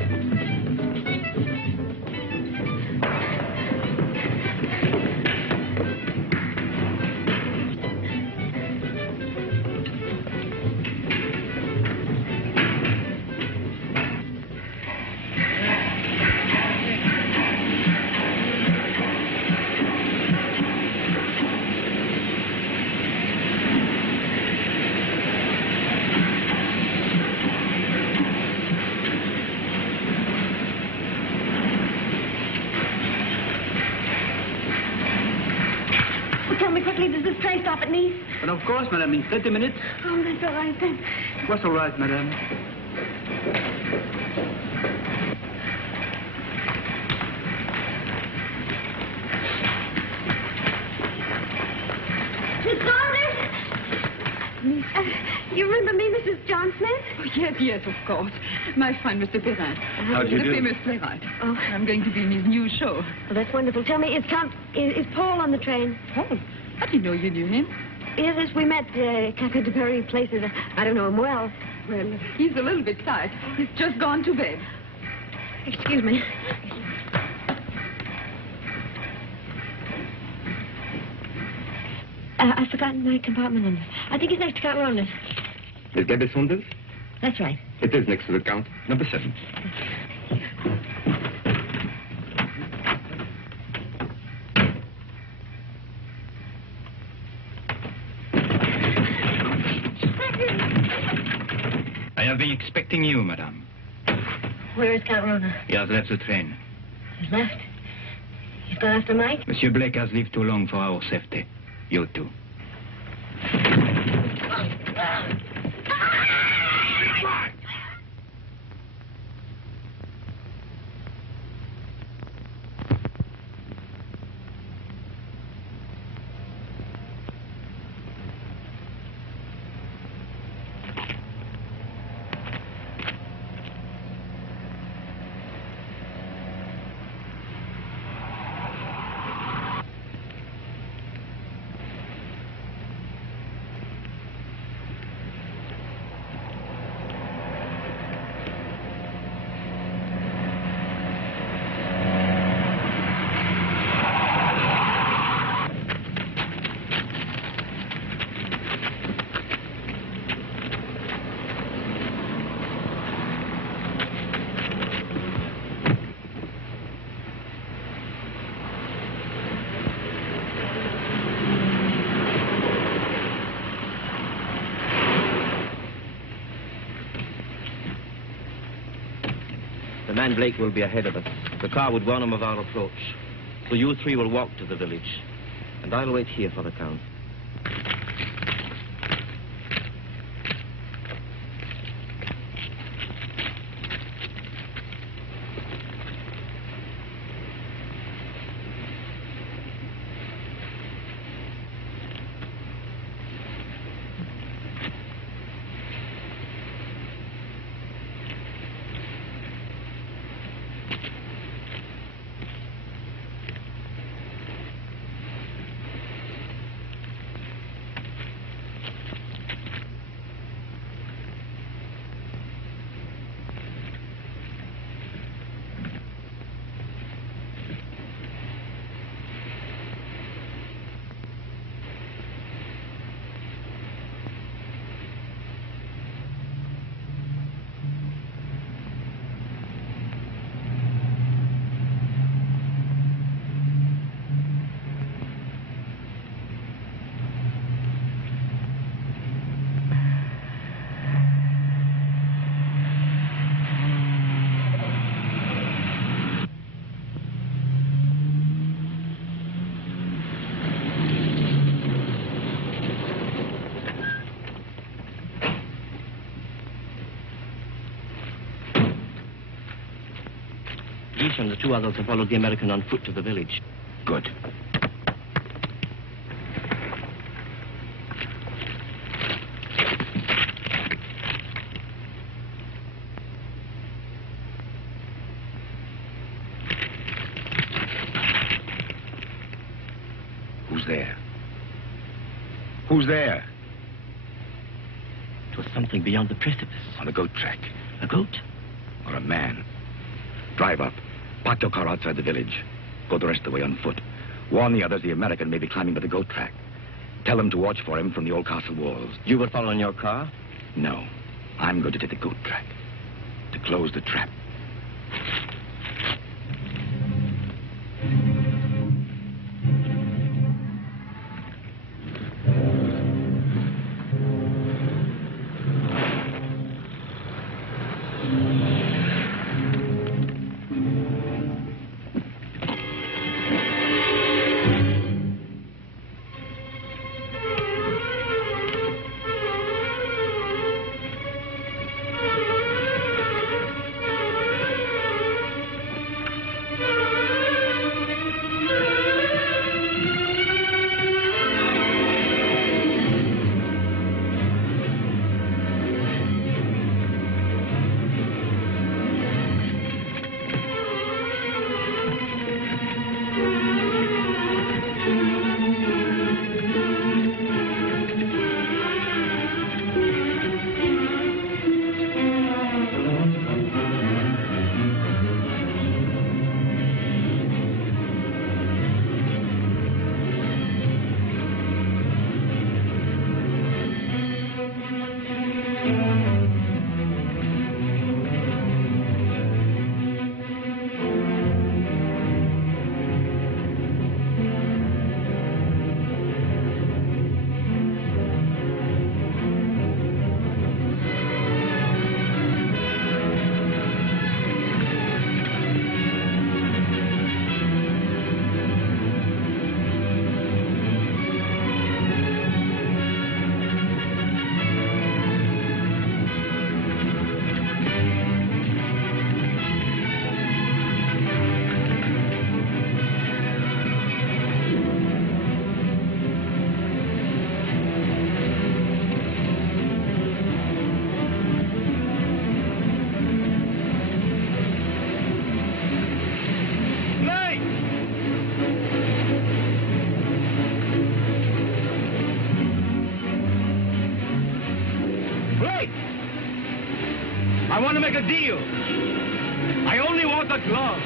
Does this train stop at Nice? But of course, madame, in 30 minutes. Oh, that's all right then. What's all right, madame? Miss Saunders? You remember me, Mrs. John Smith? Oh, yes, of course. My friend, Mr. Perrin. How do you the do? famous playwright. Oh. I'm going to be in his new show. Well, that's wonderful. Tell me, is Paul on the train? Paul? I didn't know you knew him. Yes, we met Cafe de Paris places. I don't know him well. Well, he's a little bit tired. He's just gone to bed. Excuse me. I've forgotten my compartment number. I think it's next to Count Roland. Is Debbie Saunders? That's right. It is next to the Count. Number 7. I have been expecting you, madame. Where is Count Roland? He has left the train. He's left. He's gone after Mike? Monsieur Blake has lived too long for our safety. You too. The man Blake will be ahead of us. The car would warn him of our approach. So you three will walk to the village. And I'll wait here for the Count. Guiche and the two others have followed the American on foot to the village. Good. Who's there? Who's there? It was something beyond the precipice. On the goat track. A goat? Or a man. Drive up. Park your car outside the village. Go the rest of the way on foot. Warn the others the American may be climbing by the goat track. Tell them to watch for him from the old castle walls. You will follow in your car? No. I'm going to take the goat track. To close the trap. right. I want to make a deal. I only want the glove.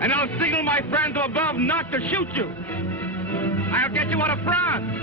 And I'll signal my friends above not to shoot you. I'll get you out of France.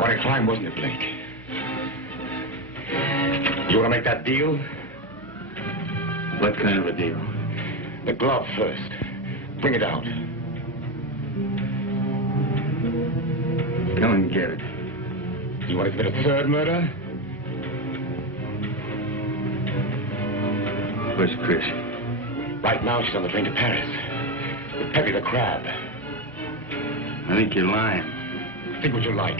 Quite a climb, wasn't it, Blake? You want to make that deal? What kind of a deal? The glove first. Bring it out. Come and get it. You want to commit a third murder? Where's Chris? Right now, she's on the train to Paris. With Peppy the crab. I think you're lying. Think what you like.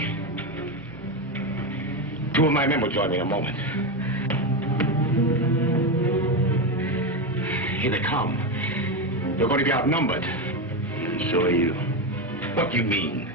Two of my men will join me in a moment. Here they come. They're going to be outnumbered. And so are you. What do you mean?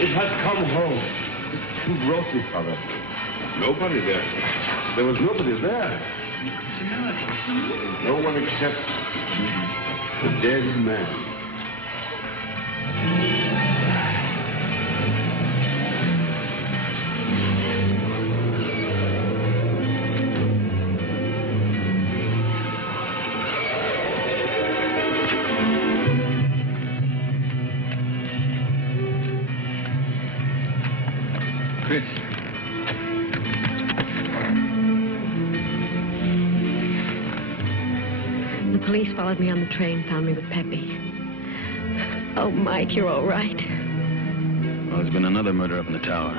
It has come home. Who brought it, Father? Nobody there. There was nobody there. No one except the dead man. Chris. The police followed me on the train, found me with Peppy. Oh, Mike, you're all right. Well, there's been another murder up in the tower.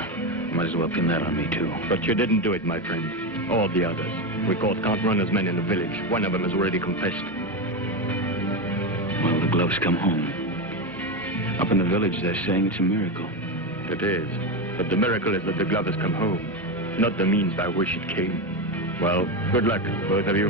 Might as well pin that on me, too. But you didn't do it, my friend. Or the others. We caught Count Runner's men in the village. One of them has already confessed. Well, the gloves come home. Up in the village, they're saying it's a miracle. It is. But the miracle is that the glove has come home, not the means by which it came. Well, good luck, both of you.